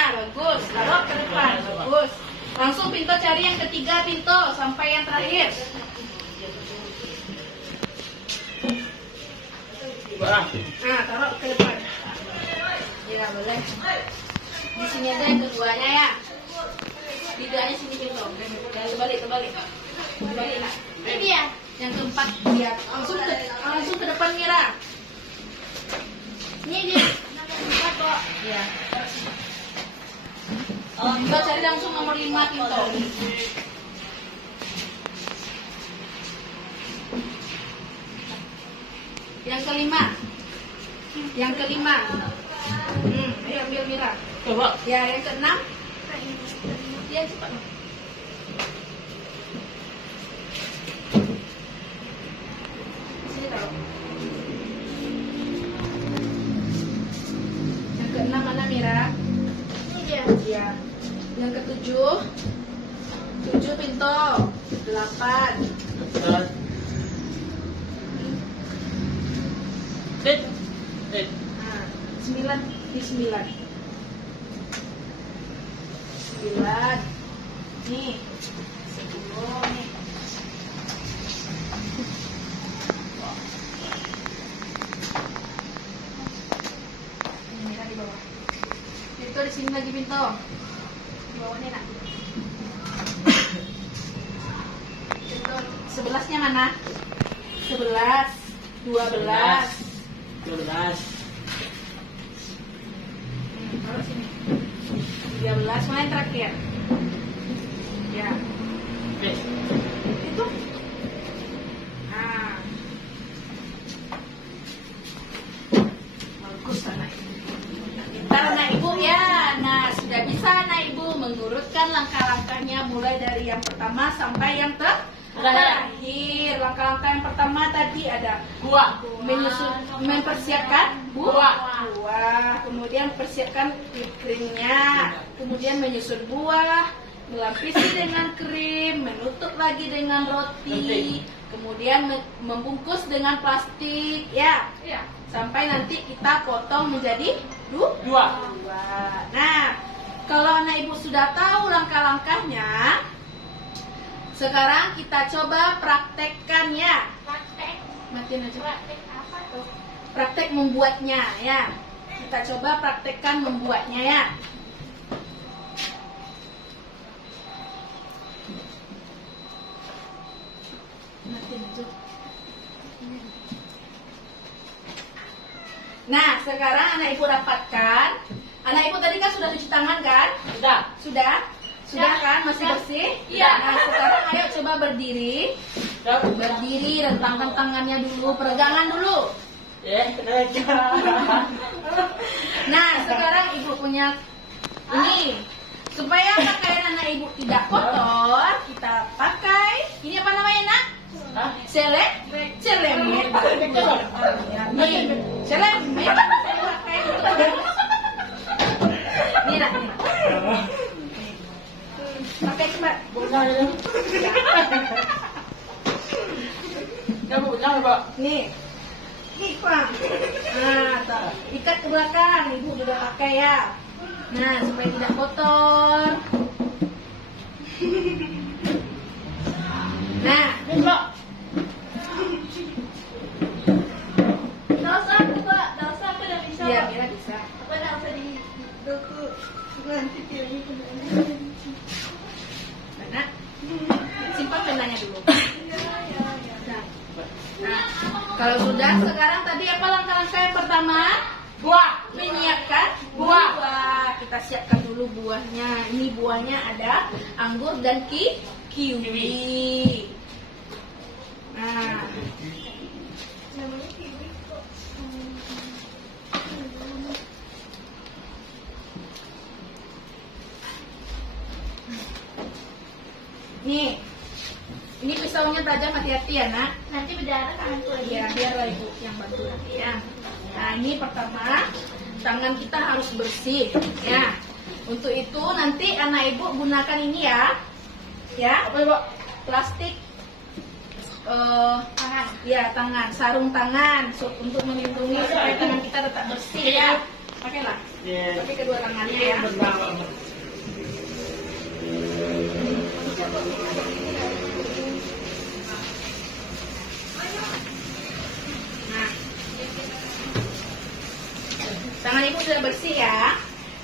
Bagus. Taruh ke depan. Bagus. Langsung Pinto cari yang ketiga Pinto sampai yang terakhir. Taruh ke depan. Ya boleh. Di sini aja yang keduanya ya. Lidahnya sini Pinto. Terbalik. Terbalik nak. Ini dia. Yang keempat lihat. Langsung ke depan Mira. Ini dia. Nomor 4 kok. Ya. Pinto cari langsung nomor 5 Pinto. Yang kelima. Ayo ambil Mira. Coba. Ya, yang keenam. Ya cepat. Sini taruh. Yang keenam mana Mira? Ini dia. Ya. Yang ketujuh. 7 Pinto. 8. Sit. 9 di 9. 9. Nih. 10 nih. Ini Mira di bawah. Pinto di sini lagi Pinto. Di bawah nih nak. Pinto. mana? 11, 12. 12. Taruh sini. 13, mana yang terakhir? Ya, Oke. itu. Nah. Bagus anak ibu. Pintar anak ibu ya. Nah, sudah bisa anak ibu mengurutkan langkah-langkahnya mulai dari yang pertama sampai yang terakhir. Langkah-langkah yang pertama tadi ada Buah. mempersiapkan Buah. buah, kemudian persiapkan krimnya, kemudian menyusun buah, melapisi dengan krim, menutup lagi dengan roti, kemudian membungkus dengan plastik, ya, sampai nanti kita potong menjadi Dua. Nah, kalau anak ibu sudah tahu langkah-langkahnya, sekarang kita coba praktekkan ya. Praktek. Matiin aja. Praktek apa tuh? Praktek membuatnya ya. Kita coba praktekkan membuatnya ya. Matiin aja. Nah, sekarang anak ibu dapatkan. Anak ibu tadi kan sudah cuci tangan kan? Sudah. Sudah? Sudah Ya. kan? Masih bersih? Iya. Nah, sekarang ayo coba berdiri. Berdiri, rentangkan tangannya dulu, peregangan dulu. Nah, sekarang ibu punya ini. Supaya pakaian anak ibu tidak kotor, kita pakai ini apa namanya, Nak? Selemet. Nih, selemet. Pakai untuk ini, Nak. Nih. Pakai coba. Nih. Nih, Pak. Nah, tuh. Ikat ke belakang, ibu juga pakai ya. Nah, supaya tidak kotor. Nah, Nggak usah aku, Pak. Nggak usah, aku udah bisa. ya Pak. Mira bisa. Aku nggak usah di doku. Nanti pilih. Mana? Simpan penanya dulu. Nah, kalau sudah, sekarang tadi apa langkah-langkah yang pertama? Buah. Menyiapkan Buah. Kita siapkan dulu buahnya. Ini buahnya ada anggur dan kiwi. Nah, Namanya kiwi kok. nih. Ini pisaunya tajam, hati-hati ya, Nak. Nanti berdarah tanganku lagi. Ya, biarlah ibu yang bantu nanti ya. Nah, ini pertama, tangan kita harus bersih ya. Untuk itu nanti anak ibu gunakan ini ya. Ya, Apa Ibu? plastik Tangan. ya, tangan, sarung tangan untuk melindungi supaya tangan kita tetap bersih ya. Pakailah. Pakai kedua tangannya ya. Nah, tangan ibu sudah bersih ya.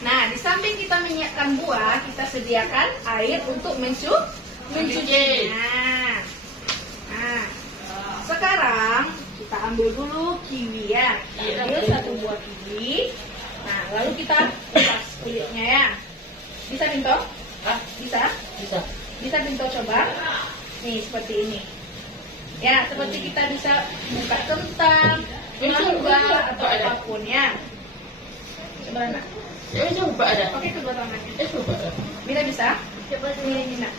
Nah, di samping kita menyiapkan buah, kita sediakan air untuk mencuci. Nah, sekarang kita ambil dulu kiwi ya. Kita ambil satu buah kiwi. Nah, lalu kita lepas kulitnya ya. Bisa Binto? Hah? Bisa? Bisa. Bisa Binto coba? Nih, seperti ini. Ya, seperti kita bisa buka kentang, mangga, atau apapun ya. Coba Nak. Coba ada. Pakai kedua tangannya. Coba ada. Mira bisa? Coba Ini Nak.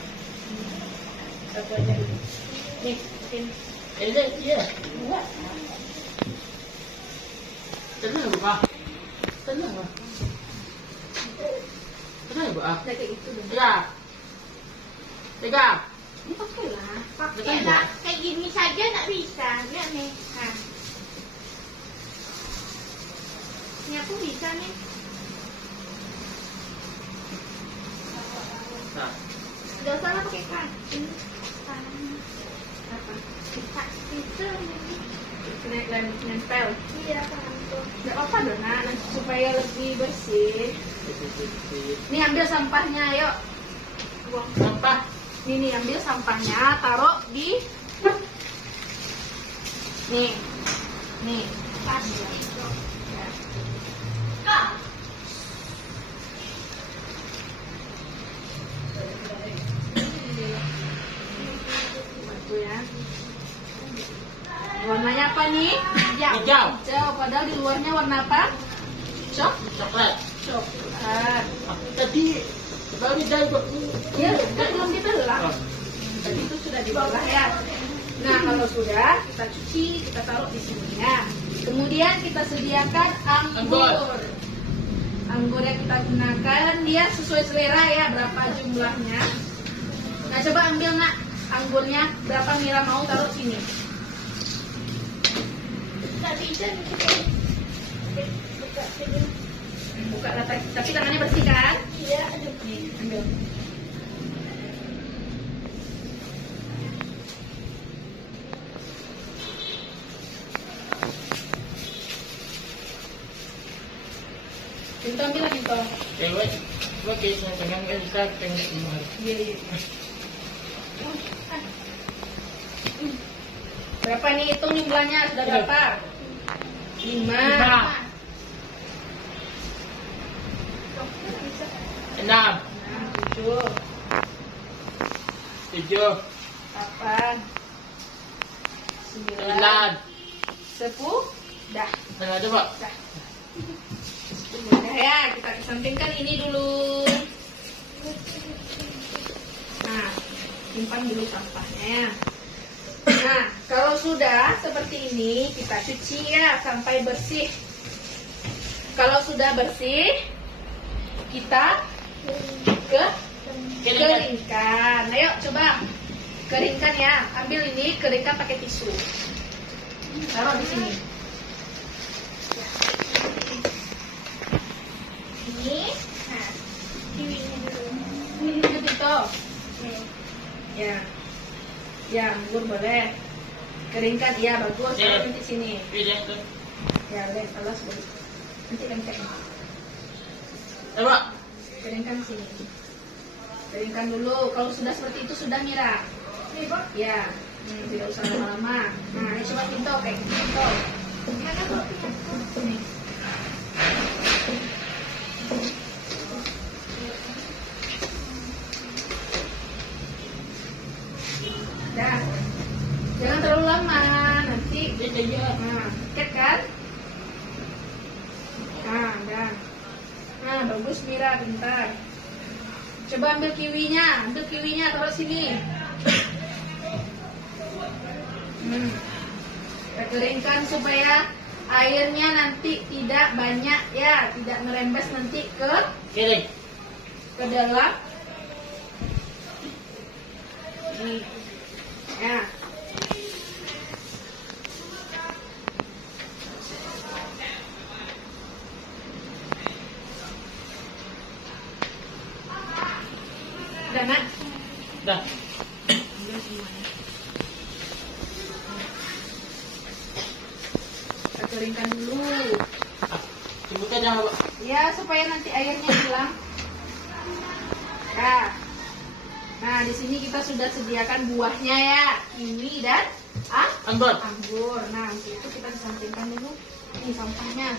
Satu aja dulu. Nih, ini. Iya. Dua. Tenang Pak. Tenang Pak. Tenang Pak. Udah kayak gitu dong. Ya. Tiga. Ini pakai lah. pakai lah. Kayak gini saja nggak bisa. Lihat nih. Nah. Ini aku bisa nih. Nah. Gak usah lah pakai kaki. Apa? Itu Nempel. iya kantor. Gak apa-apa dong Nak, nanti supaya lebih bersih. Nih ambil sampahnya, yuk. Sampah. Nih ambil sampahnya, taruh di Nih. Nih. Pas. Ya. Bantu ya. Warnanya apa nih? Hijau. Hijau. Padahal di luarnya warna apa? Coklat. Coklat. Tadi baru dari Ya, kan belum dibelah. Tadi itu sudah dibelah ya. Nah, kalau sudah, kita cuci, kita taruh di sini ya. Kemudian kita sediakan anggur. Anggur yang kita gunakan dia sesuai selera ya, berapa jumlahnya. Nah, coba ambil nak anggurnya, berapa Mira mau taruh sini. Nggak bisa Buka tapi tangannya bersih kan? Iya, aduh. Nih, ambil. Pintu ambil lah pintu. Cewek, gue kayaknya pengen bisa pengen semua. Iya, iya. Berapa nih, hitung jumlahnya sudah berapa? 5. 6, 7, 7, 8, 9, 10. Dah. Nah, coba. Dah. Udah ya, kita kesampingkan ini dulu. Nah, simpan dulu sampahnya ya. Nah, kalau sudah seperti ini, kita cuci ya sampai bersih. Kalau sudah bersih, kita keringkan. Ayo coba keringkan ya. Ambil ini, keringkan pakai tisu. Taruh di sini. Ini. Nah, kiwinya dulu. Ini gitu. Ya. Ya, anggur boleh. Keringkan, iya bagus. Taruh di sini. Pilih tuh. Ya, boleh. Alas boleh. Nanti keringkan. Coba. Keringkan sini. Keringkan dulu. Kalau sudah seperti itu sudah Mira. Ya. Tidak usah lama-lama. Nah, ini coba pintu kayak pintu. Mana kok? Nih. Dah. Jangan terlalu lama, nanti. Nah, ket kan? Nah, dah. Nah, bagus Mira, pintar. Coba ambil kiwinya, taruh sini. Kita keringkan supaya airnya nanti tidak banyak ya, tidak merembes nanti Kiri. ke dalam. Ini. Ya. Udah, Nak? Dah. Ambil semuanya. Kita keringkan dulu. Sebutkan jangan lupa. Ya, supaya nanti airnya hilang. Nah, di sini kita sudah sediakan buahnya ya, kiwi dan Anggur. anggur. Nah, untuk itu kita disampingkan dulu. Ini sampahnya.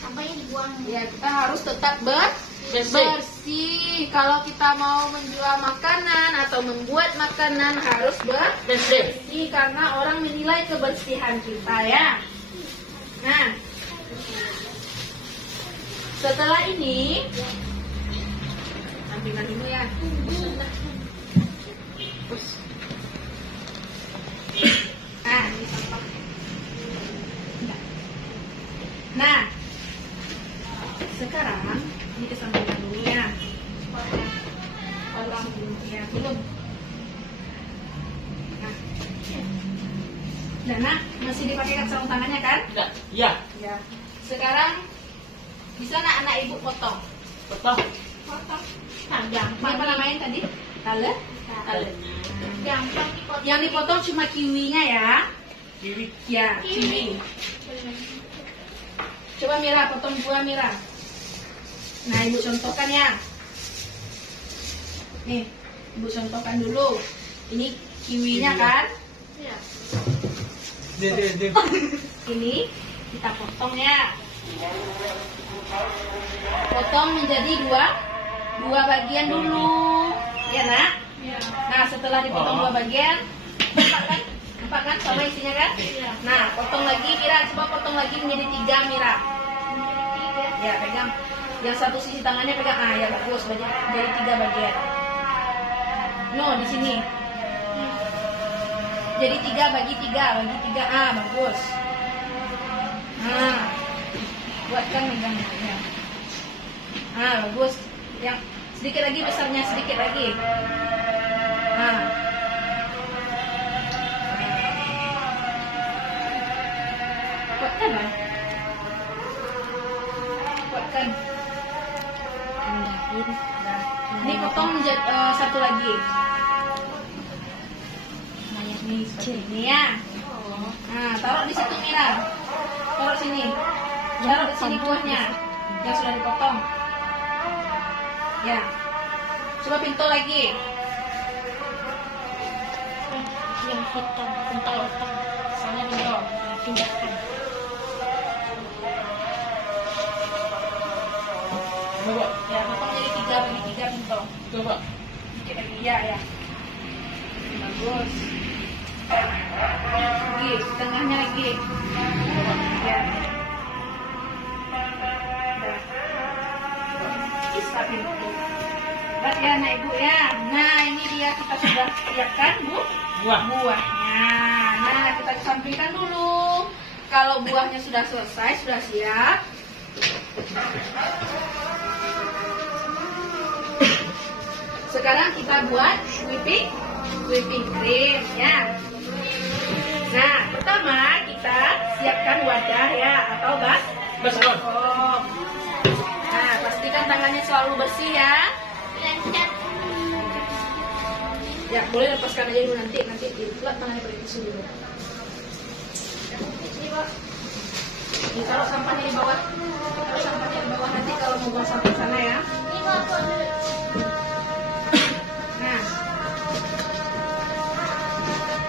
Sampahnya dibuang. Ya, kita harus tetap Bersih. bersih. Kalau kita mau menjual makanan atau membuat makanan harus Bersih. bersih karena orang menilai kebersihan kita ya. Nah, setelah ini sampingkan dulu ya. Nah, ini sampah. Nah, sekarang ini kesampingkan dulu ya. Potong dulu ya, belum. Nah, Dana masih dipakai sarung tangannya kan? Tidak. Iya. Ya. Sekarang bisa nak anak ibu potong? Potong. Potong. Nah, Ini gampang. apa namanya tadi? Tale? Tale. Gampang dipotong. Yang dipotong cuma kiwinya ya. Kiri. Ya, kiwi. Coba Mira, potong buah Mira. Nah, ibu contohkan ya. Nih, ibu contohkan dulu. Ini kiwinya kan? Iya. Ini kita potong ya. Potong menjadi dua bagian dulu, ya nak. Nah setelah dipotong dua bagian, empat kan sama isinya kan? Nah potong lagi Mira, coba potong lagi menjadi 3 Mira. Ya pegang, yang satu sisi tangannya pegang, ya bagus, jadi 3 bagian. No di sini. Jadi 3 bagi 3, bagus. Nah, buatkan megangnya. Bagus. Yang sedikit lagi besarnya, sedikit lagi. Kuatkan lah. Kuatkan. Ini potong menjadi satu lagi. Ini seperti ini ya. Nah, taruh di situ Mira. Taruh sini. Taruh di sini kuahnya yang sudah dipotong. Ya. Coba pintu lagi. Yang hitam, pentol. Soalnya pintu. Pindahkan. Ya, potong jadi 3 bagi 3 pintu. Coba. Sedikit lagi ya. Bagus. Lagi, tengahnya lagi. Ya. Bisa pintu. Lihat ya anak ibu ya. Nah ini dia kita sudah siapkan buahnya. Nah kita kesampingkan dulu. Kalau buahnya sudah selesai, sudah siap. Sekarang kita buat whipping cream ya. Nah pertama kita siapkan wadah ya atau baskom. Nah pastikan tangannya selalu bersih ya. Ya boleh lepaskan aja dulu nanti dilap tangannya pakai tisu dulu. Ini taruh sampahnya di bawah. Taruh sampahnya di bawah nanti kalau mau buang sampah sana ya. Nah,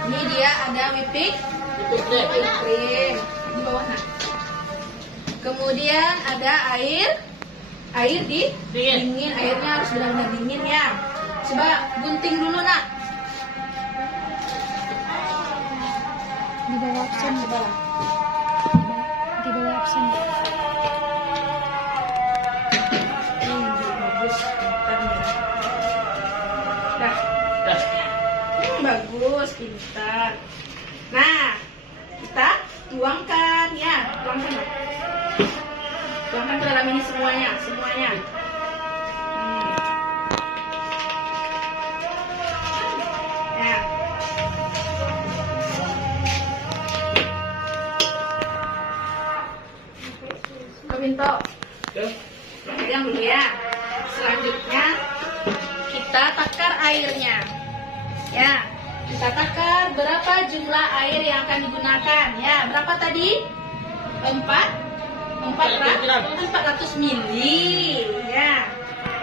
ini dia ada whipping cream di bawah nak. Kemudian ada air dingin. Airnya harus benar-benar dingin ya. Coba gunting dulu nak. Di bawah absen. Di bawah absen. Bagus, pintar ya. Dah. Bagus, pintar. Nah, kita tuangkan ya, tuangkan ke dalam ini semuanya. Ya. Pinto. Pegang dulu ya. Selanjutnya kita takar airnya. Ya, kita takar berapa jumlah air yang akan digunakan. Ya, berapa tadi? 400 mili. Ya.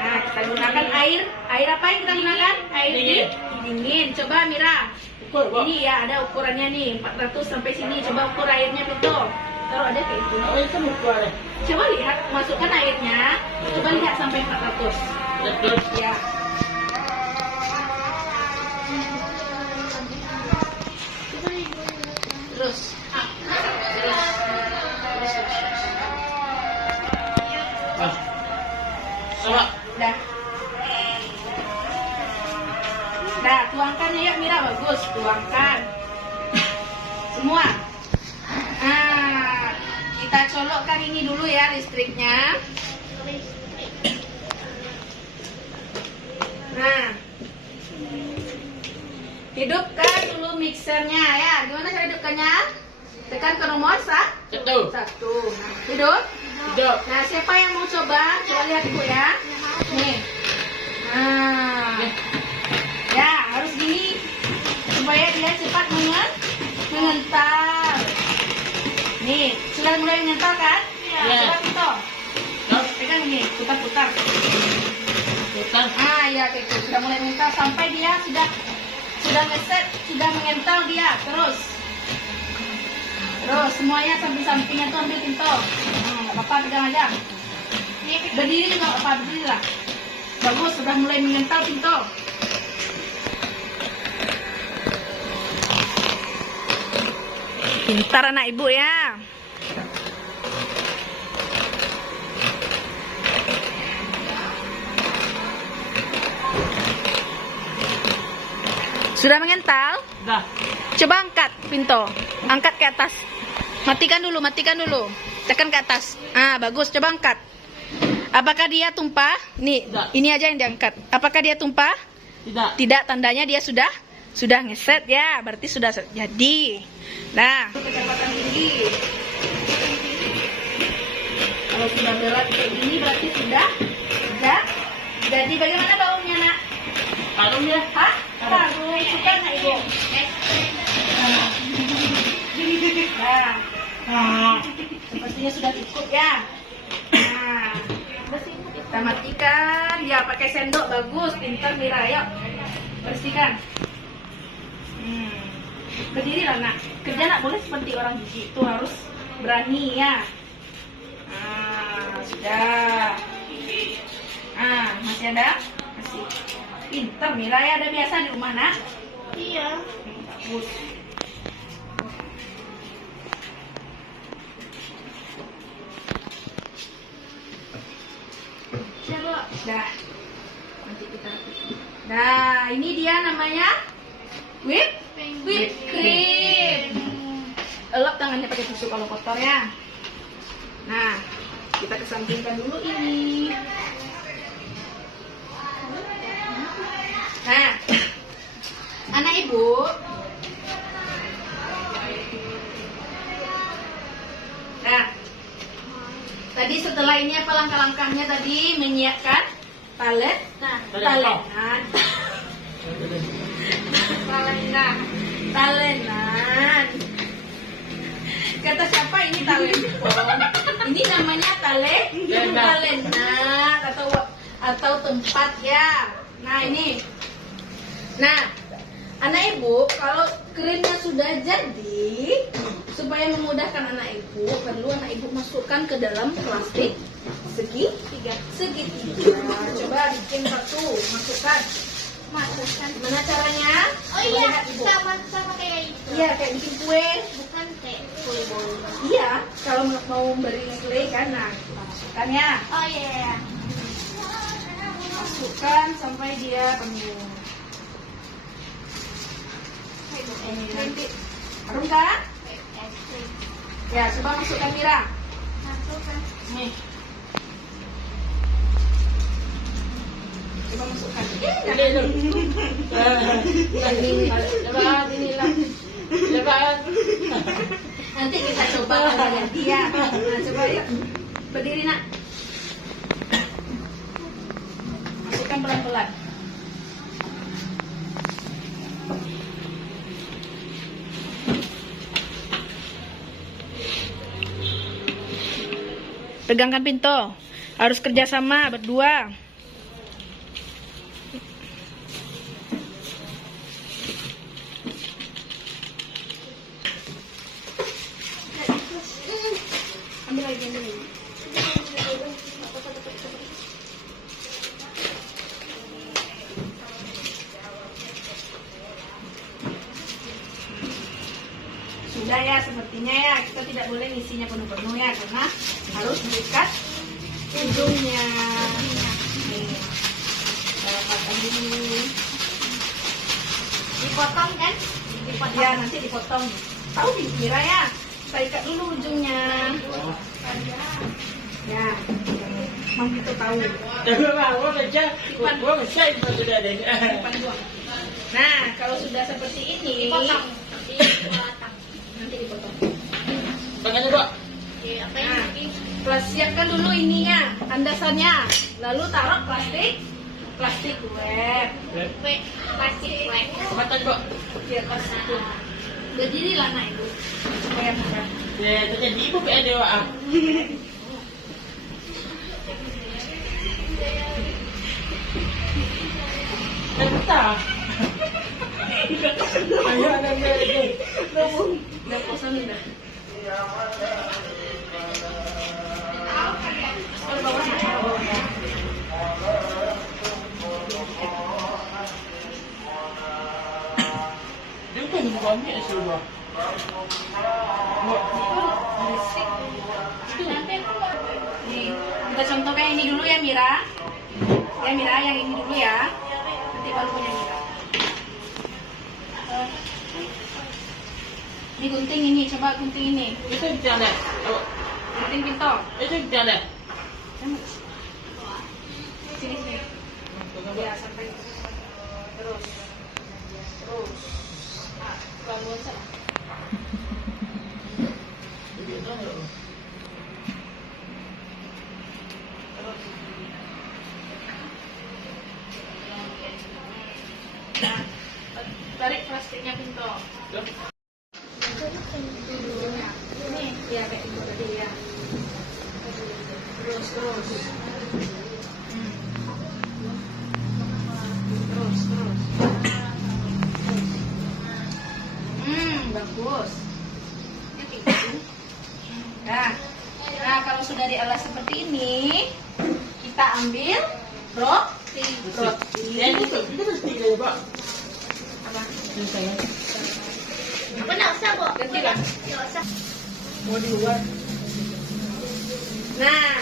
Nah, kita gunakan air apa yang kita gunakan? Air dingin. Coba Mira. Ini ya ada ukurannya nih, 400 sampai sini. Coba ukur airnya betul. Taruh aja kayak itu. Coba lihat, masukkan airnya. Coba lihat sampai 400. Ya. Terus. Dah, tuangkan ya Mira, bagus, tuangkan. Semua. Nah, kita colokkan ini dulu ya listriknya. Nah, hidupkan dulu mixernya ya. Gimana cara hidupkannya? Tekan ke nomor 1. Nah, hidup. Nah, siapa yang mau coba? Coba lihat ibu ya. Nih. Nah, ya harus gini supaya dia cepat mengental. Nih, sudah mulai mengental kan? Coba kita. Pegang ini, putar-putar. Ya kayak gitu. Sudah mulai mengental sampai dia sudah ngeset, sudah mengental dia terus. Terus semuanya samping-sampingnya tuh ambil pintu. Bapak pegang aja. Berdiri nggak apa, berdiri lah. Bagus, sudah mulai mengental pintu. Pintar anak ibu ya. Sudah mengental? Dah. Coba angkat pintu. Angkat ke atas. Matikan dulu, matikan dulu. Tekan ke atas. Ah, bagus. Coba angkat. Apakah dia tumpah? Nih, Tidak. ini aja yang diangkat. Apakah dia tumpah? Tidak. Tidak, tandanya dia sudah ngeset ya. Berarti sudah jadi. Nah, kecepatan tinggi. Kalau sudah berat kayak gini berarti sudah jadi. Bagaimana baunya, Nak? Harum ya? Hah? Harum. Suka nggak Ibu? Nah, sepertinya sudah cukup ya. Nah, kita matikan. Ya, pakai sendok bagus, pintar Mira. Yuk, bersihkan. Berdiri lah Nak. Kerja Nak boleh seperti orang gigi itu harus berani ya. Nah, sudah. Nah, masih ada? Masih. Pintar Mira ya. Ada biasa di rumah Nak? Iya. Bagus. Dah. Nanti kita Nah, ini dia namanya whip cream. Elap tangannya pakai tisu kalau kotor ya. Nah, kita kesampingkan dulu ini. Nah, anak ibu, nah, tadi setelah ini apa langkah-langkahnya tadi? Menyiapkan talenan. Kata siapa ini talempong? Ini namanya talenan atau tempat ya. Nah ini. Nah, anak ibu kalau krimnya sudah jadi, supaya memudahkan anak ibu, perlu anak ibu masukkan ke dalam plastik segitiga. Coba bikin satu, masukkan. Gimana caranya? Oh iya, sama kayak itu. Iya, kayak bikin kue. Bukan kayak kue bolu. Iya, kalau mau beri kue kan, nah masukkan ya. Oh iya. Masukkan sampai dia penuh. Ini nanti harum kan? Ya, coba masukkan Mira. Masukkan. Nih. Coba masukkan. Lepas. Nanti kita coba ganti ya. Nah, coba yuk. Berdiri Nak. Masukkan pelan-pelan. Pegangkan pintu. Harus kerjasama berdua. Ambil lagi, ambil lagi. Sudah ya, sepertinya ya. Kita tidak boleh ngisinya penuh-penuh ya, karena harus diikat ujungnya. Nih, kita potong dulu. Dipotong kan? Dipotong. Ya, nanti dipotong. Tahu Mira ya? Kita ikat dulu ujungnya. Ya, Mam itu tahu. Nah, kalau sudah seperti ini, Dipotong. nanti dipotong. Tangannya Dok. Oke, apa yang Nah, lagi? siapkan dulu ininya, tandasannya. Lalu taruh plastik wrap. Plastik wrap. Matan Dok. Biar pas itu. Berdiri lah Nak Ibu, supaya mudah. Ya, terjadi ibu PAD Wak. Entah. Ayo ada lagi. Udah bosan udah. Dia kan juga ambil semua. Nih, kita contohkan ini dulu ya Mira. Ya Mira, yang ini dulu ya. Nanti baru punya Mira. Ini gunting ini, coba gunting ini. Itu jalan. Gunting pintu. Itu jalan. Sini sini. Ya sampai terus. Ah, bangun sana. Nah, tarik plastiknya pintu. Ini ya kayak itu tadi ya. Terus. Terus. Bagus. Nah, kalau sudah dialas seperti ini, kita ambil roti. Ya itu mesti dia Pak. Apa? Saya. Aku nggak usah, Bu. Ganti lah. Nggak usah. Mau di luar. Nah,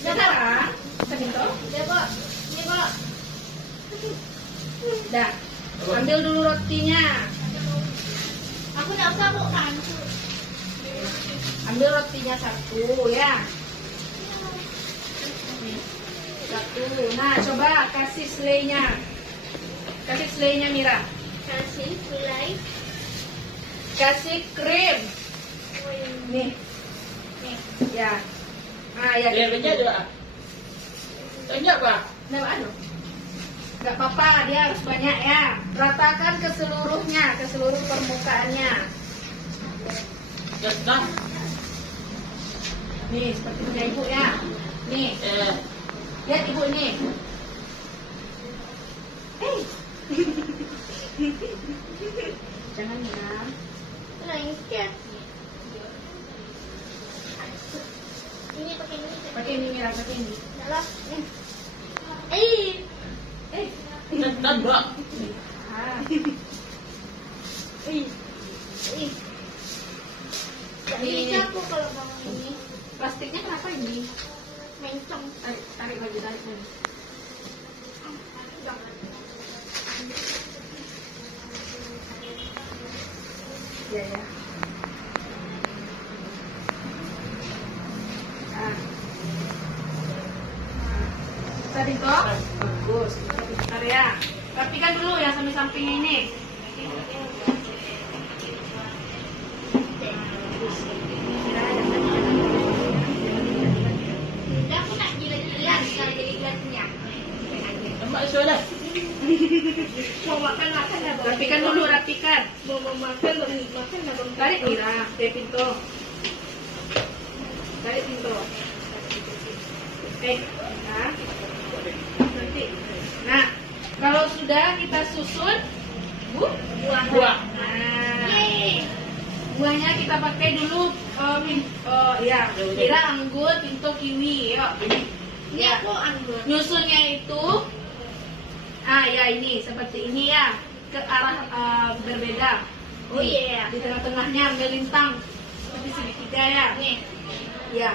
sekarang sebentar. Udah, Bu. Ini, Bu. Dah. Ambil dulu rotinya. Aku nggak usah, Bu. Kan. Ambil rotinya satu ya. Satu. Nah, coba kasih selainya. Kasih selainya Mira. Kasih mulai. Kasih krim. Nih. Ya. Ah, ya. Dia banyak juga. Banyak Pak. Nah, anu. Gak apa-apa, dia harus banyak ya. Ratakan ke seluruhnya, ke seluruh permukaannya. Dah. Nih, seperti punya ibu ya. Nih, lihat ibu ini. Jangan ya. Lengket. Ini pakai ini. Pakai ini Mira, pakai ini. Dalam. Dan Pak. Ah. Gak bisa aku kalau bangun ini. Plastiknya kenapa ini? Mencong. Tarik lagi, tarik lagi. Jangan. Ya. Ah. Tadi toh? Bagus. Bentar ya. Rapikan dulu yang samping-samping ini. Udah aku nak jilat-jilat kalau jadi jilatnya. Mak solat. Mau makan ya, Bu. Rapikan dulu, rapikan. Mau makan ya, Bu. Tarik Mira, dari pintu. Tarik pintu. Nah. Nanti. Nah, kalau sudah kita susun, buah. Nah, Yeay. buahnya kita pakai dulu, ya, Mira anggur, pintu kiwi, yuk. Ini Ya. aku anggur. Nyusunnya itu, ya ini seperti ini ya, ke arah berbeda. Oh, Nih, iya. Di tengah-tengahnya ambil lintang seperti segitiga ya. Nih. Ya,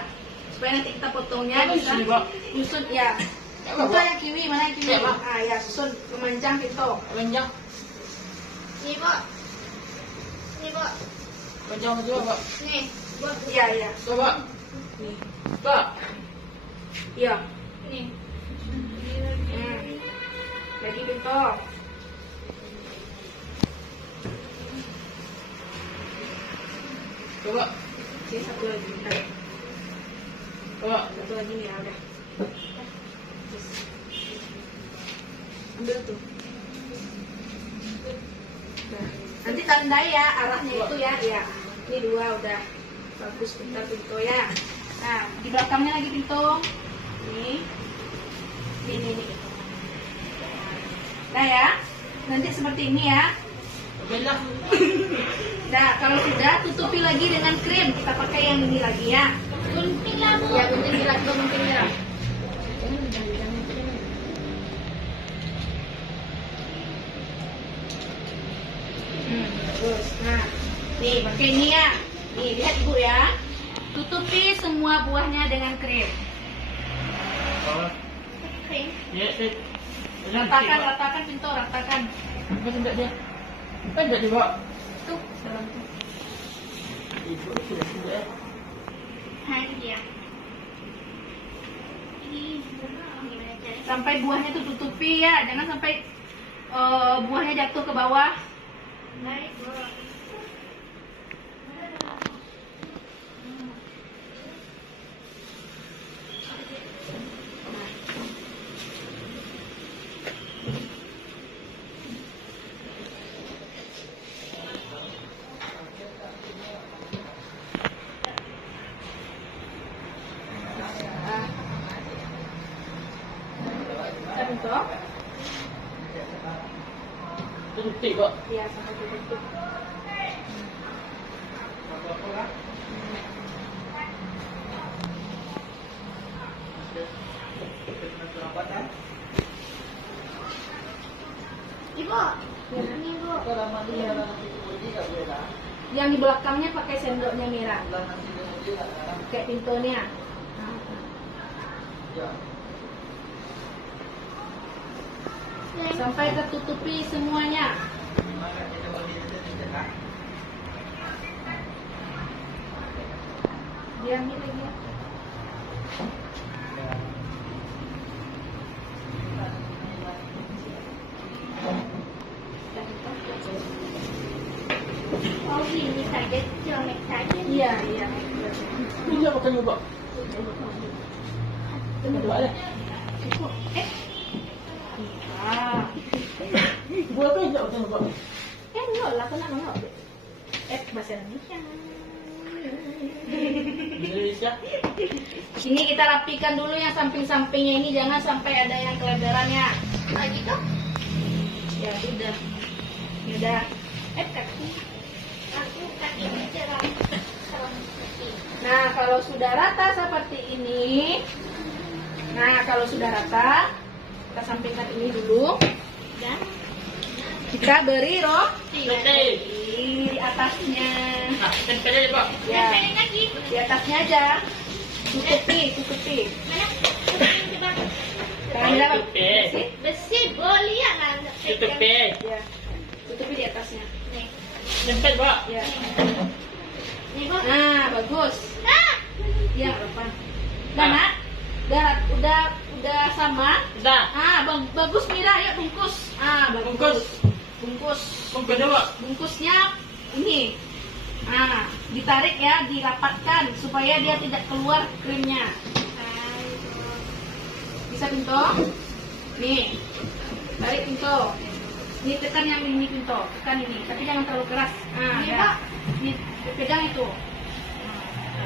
supaya nanti kita potongnya Apa bisa sini, Pak? nyusun ya. Ya, Itu Pak. yang kiwi, mana yang kiwi? Ya, Pak. Ya susun memanjang pintu. Panjang. Nih, Bu. Nih, Bu. Panjang juga Pak. Nih, Bu. Iya. Coba. Nih. Pak. Iya. Nih. Lagi pintu. Coba. Sini satu lagi. Bentar. Coba. Satu lagi nih ya, udah. Terus. Ambil tuh. Nah, nanti tandai ya arahnya itu ya. Ya. Ini dua udah bagus pintu ya. Nah, di belakangnya lagi pintu. Ini. Nah ya, nanti seperti ini ya. Belah. Bisa. Kalau sudah, tutupi lagi dengan krim. Kita pakai yang ini lagi ya. Gunting lah bu. Ya, gunting bilang guntingnya. Bagus. Nah, nih pakai ini ya. Nih lihat ibu ya. Tutupi semua buahnya dengan krim. Krim. Ya, Ratakan pintu, ratakan. Apa tidak dia? Kan tidak dibawa. Tuh, dalam tuh. Ibu sudah sudah. Hai dia. Ini gimana caranya? Sampai buahnya tuh tutupi ya. Jangan sampai buahnya jatuh ke bawah. Baik bu. Kita bentuk. Tutup kok. Iya, sampai tutup. Ibu. Ini bu. Yang di belakangnya pakai sendoknya Mira. Kayak pintunya. Sampai tertutupi semuanya. Diambil lagi ya. Oh gini saja, colek saja. Iya, iya. Ini apa kan Pak? Coba ya. Ah. Buat apa enggak kan Pak? Enggak lah, kena enggak. Bahasa Indonesia. Indonesia. Ini kita rapikan dulu yang samping-sampingnya ini, jangan sampai ada yang kelebaran ya. Lagi tuh. Ya sudah. Ya udah. Kaki. Aku kakinya serang kaki. Nah, kalau sudah rata seperti ini. Nah, kalau sudah rata, kita sampingkan ini dulu. Dan Kita beri roti Roti. di atasnya. Nah, tempel aja Pak. Ya, tempelin lagi. di atasnya aja. Tutupi. Mana? Coba. Jangan dapat. Tutupi. Besi boleh ya kan? Tutupi. Ya, tutupi di atasnya. Nih. Tempel Pak. Ya. Nih bu. Nah, bagus. Ah. Ya, apa? Udah, Nak? Udah sama? Dah. Bagus Mira, ya bungkus. Bagus. Bungkus. Bungkus Pak. Bungkusnya ini. Ditarik ya, dirapatkan supaya dia tidak keluar krimnya. Bisa pintu? Nih. Tarik pintu. Ini tekan yang ini pintu, tekan ini, tapi jangan terlalu keras. Ini, Dah. Pak. Ini pegang itu.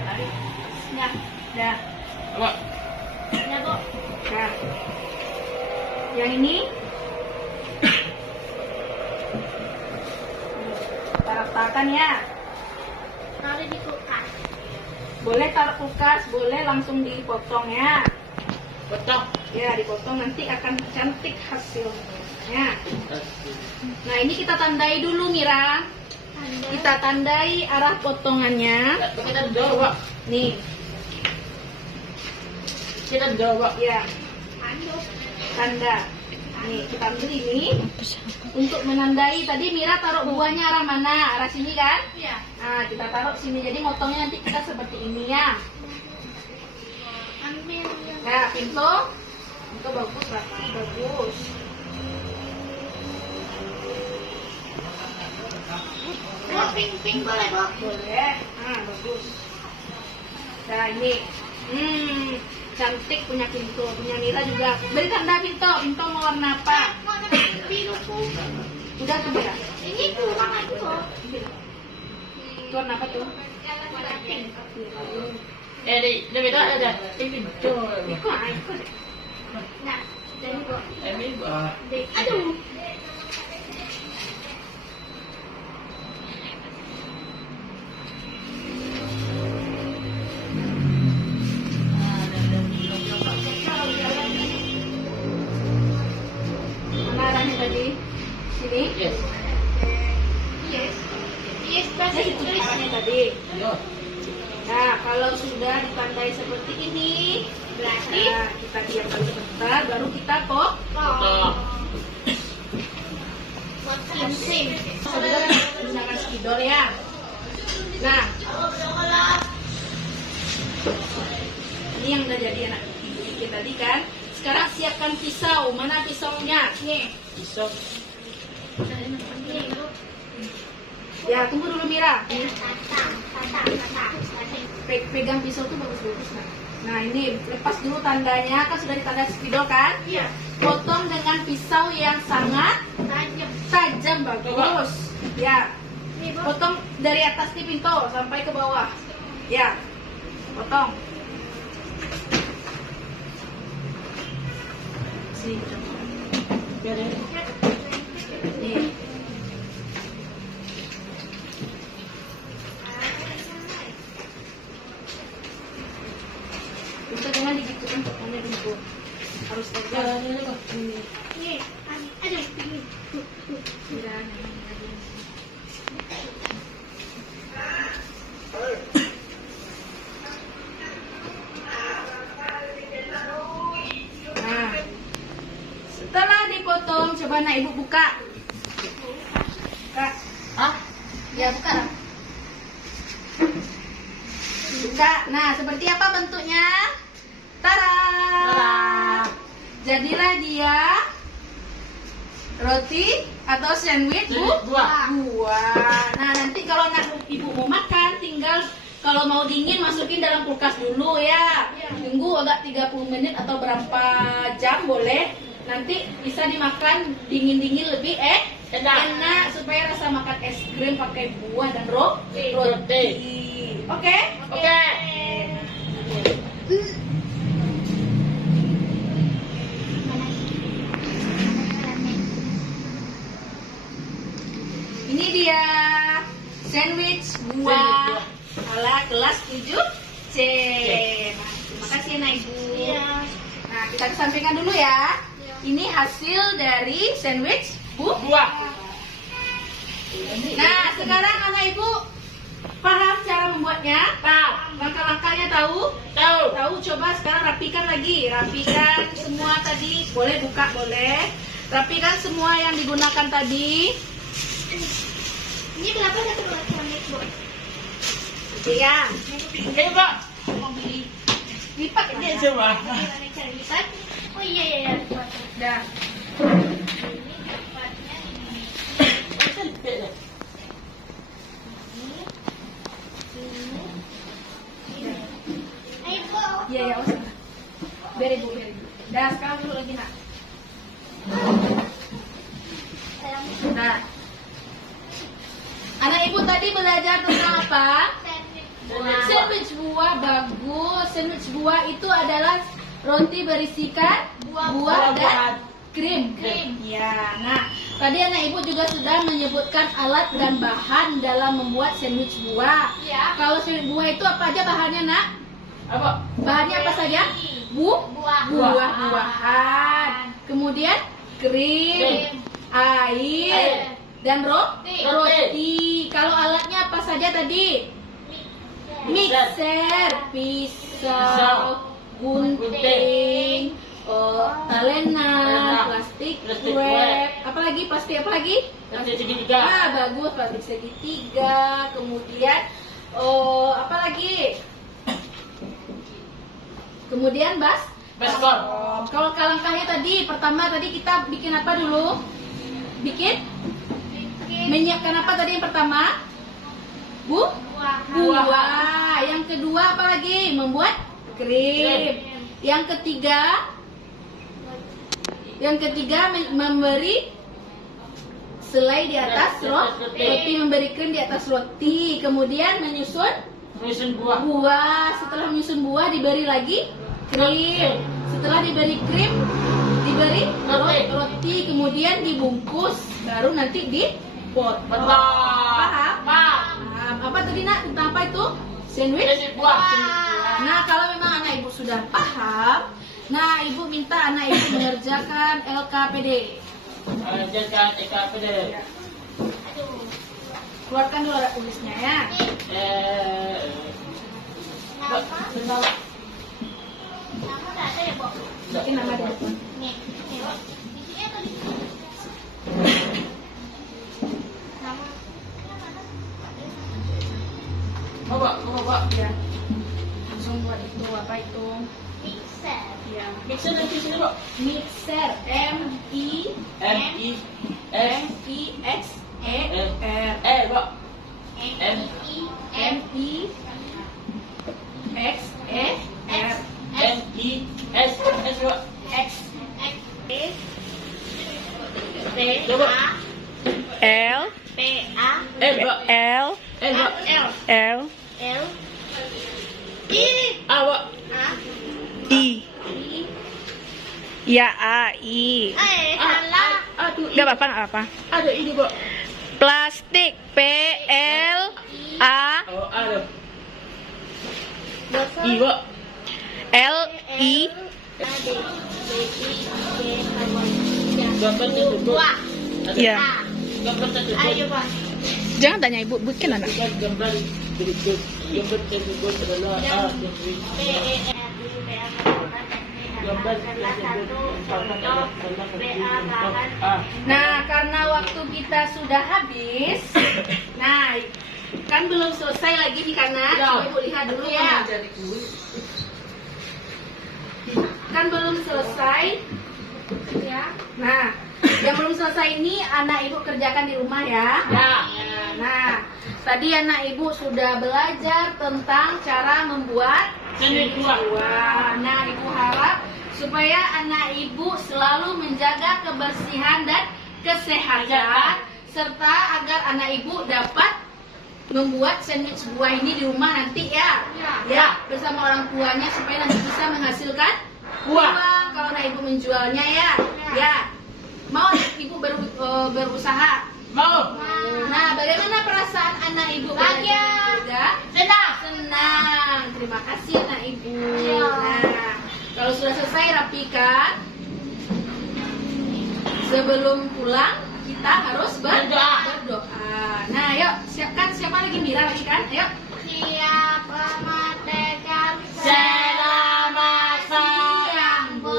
Tarik. Ya, dah. Pak. Ya bu. Nah, yang ini kita ratakan ya. Taruh di kulkas. Boleh taruh kulkas, boleh langsung dipotong ya. Potong. Ya, dipotong nanti akan cantik hasilnya. Ya. Nah, ini kita tandai dulu Mira. Tanda. Kita tandai arah potongannya. Kita jauh Pak. Nih, Kita jauh Pak. ya, Anduk. tanda. Nih, kita ambil ini untuk menandai. Tadi Mira taruh buahnya arah mana? Arah sini kan? Ya. Nah, kita taruh sini. Jadi motongnya nanti kita seperti ini ya. Ambil yang Nah, pintu. Pintu bagus, Rafa. Bagus. pink boleh bu. Boleh. Bagus. Nah, ini. Cantik punya pintu. Punya Mira juga. Beri tanda pintu. Pintu mau warna apa? Warna biru bu. Udah tuh Mira. Ini kurang lagi bu. Itu warna apa tuh? Warna pink. Dia beda ada. Ini jauh. Ikut. Nah, jadi bu. Ini Aduh. aja hitungannya tadi. Nah, kalau sudah ditandai seperti ini, berarti kita diam dulu sebentar, baru kita potong. Sudah menggunakan spidol ya. Nah, ini yang udah jadi anak ibu bikin tadi kan. Sekarang siapkan pisau. Mana pisaunya? Nih. Pisau. Ya, tunggu dulu Mira. Pegang pisau tuh bagus-bagus kan. Nah, ini lepas dulu tandanya, kan sudah ditanda spidol kan? Iya. Potong dengan pisau yang sangat tajam, bagus. Ya. Potong dari atas nih pintu sampai ke bawah. Ya. Potong. Sini. Nih. Bisa jangan digitukan potongnya dulu. Harus tegak. Nih, aduh, ini. Nah, setelah dipotong, coba anak ibu buka. Buka. Hah? Ya, buka lah. Buka. Nah, seperti apa bentuknya? Tara! Jadilah dia roti atau sandwich Buah. buah. Nah, nanti kalau anak ibu mau makan, tinggal kalau mau dingin masukin dalam kulkas dulu ya. Tunggu agak 30 menit atau berapa jam boleh. Nanti bisa dimakan dingin-dingin lebih enak supaya rasa makan es krim pakai buah dan roti. Oke? Oke. Ini dia sandwich buah ala kelas 7C. Nah, terima kasih anak ibu. Iya. Nah, kita kesampingkan dulu ya. Ini hasil dari sandwich Buah. Nah, sekarang anak ibu paham cara membuatnya? Tahu. Langkah-langkahnya tahu? Tahu. Tahu, coba sekarang rapikan lagi. Rapikan semua tadi. Boleh buka, boleh. Rapikan semua yang digunakan tadi. Ini berapa satu elektronik, Bu? Ya, Oke, Pak. mau beli lipat Ini ya. coba. Gimana cara lipat? Oh iya, iya, iya. Dah. Ini dapatnya ini. Ayo, Bu. Iya, ya, usah. Biar ibu, biar ibu. Dah, sekarang dulu lagi nak. Nah, anak ibu tadi belajar tentang apa? Sandwich buah, bagus. Sandwich buah itu adalah roti berisikan buah dan krim. Ya, nah tadi anak ibu juga sudah menyebutkan alat dan bahan dalam membuat sandwich buah. Iya. Kalau sandwich buah itu apa aja bahannya nak? Apa? Bahannya apa saja? Buah-buahan. Kemudian krim, air, dan roti. Kalau alatnya apa saja tadi? Mixer, pisau, gunting, talena, plastik wrap, apa lagi? Plastik apa lagi? Plastik segitiga. Ah, bagus, plastik segitiga. Kemudian apa lagi? Kemudian Baskom. Kalau langkahnya tadi, pertama tadi kita bikin apa dulu? Bikin? Menyiapkan apa tadi yang pertama? Buah. Yang kedua apa lagi? Membuat krim. Yang ketiga memberi selai di atas roti, memberi krim di atas roti. Kemudian menyusun buah. Setelah menyusun buah diberi lagi krim. Setelah diberi krim diberi roti. Kemudian dibungkus. Baru nanti dipotong. Paham? Apa tadi nak? Tentang apa itu? Sandwich buah. Nah, kalau memang anak ibu sudah paham, nah ibu minta anak ibu mengerjakan LKPD. Jaga TKPD. Keluarkan dulu alat tulisnya ya. Nama? Bentar. Nama nggak ada ya, Bo? Bikin nama di depan. Nih, nih, Bo. Di sini atau di sini? Nama? Mau, Pak. Ya. Langsung buat itu apa itu? Mixer. Ya. Mixer nanti sini, Pak. Mixer. M-I-S. M-I-X-E-R. Pak. M-I-X-E-R. M-I-S. Pak. X. Coba. L P-A Pak. L Pak. L L I Pak. A I. I Ya A I. salah. Aduh, Gak apa-apa. ada ini, Pak. Plastik P L A Oh, ada. I, Pak. L I. Gambar tersebut. Buah. Ya. A. Gambar tersebut. Ayo, Bang. Jangan tanya ibu, bukan anak. Bukan gambar berikut. Gambar tersebut adalah A. Nah, karena waktu kita sudah habis, nah, kan belum selesai lagi nih karena coba Ibu lihat dulu ya. Kan belum selesai, ya. Nah, yang belum selesai ini anak Ibu kerjakan di rumah ya. Ya. Nah, tadi anak Ibu sudah belajar tentang cara membuat Seni buah. Nah, Ibu harap supaya anak Ibu selalu menjaga kebersihan dan kesehatan serta agar anak Ibu dapat membuat sandwich buah ini di rumah nanti ya. Ya, bersama orang tuanya supaya nanti bisa menghasilkan Buah. uang kalau anak Ibu menjualnya ya. Ya. Mau anak Ibu berusaha? Mau. Nah, bagaimana perasaan anak Ibu? Bahagia. Senang. Senang. Terima kasih anak Ibu. Ya. Nah, kalau sudah selesai rapikan. Sebelum pulang kita harus berdoa. Nah, yuk siapkan. Siapa lagi Mira lagi kan? Ayo. Siapa merdeka? Selamat siang, Bu.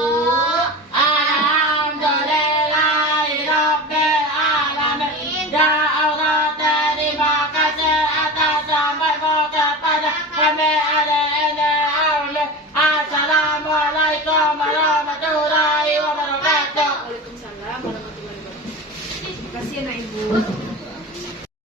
Alhamdulillahirabbil alamin. Ya Allah, terima kasih atas sahabatmu kepada kami ada Allah. Assalamualaikum warahmatullahi wabarakatuh. Waalaikumsalam warahmatullahi wabarakatuh. Terima kasih anak Ibu.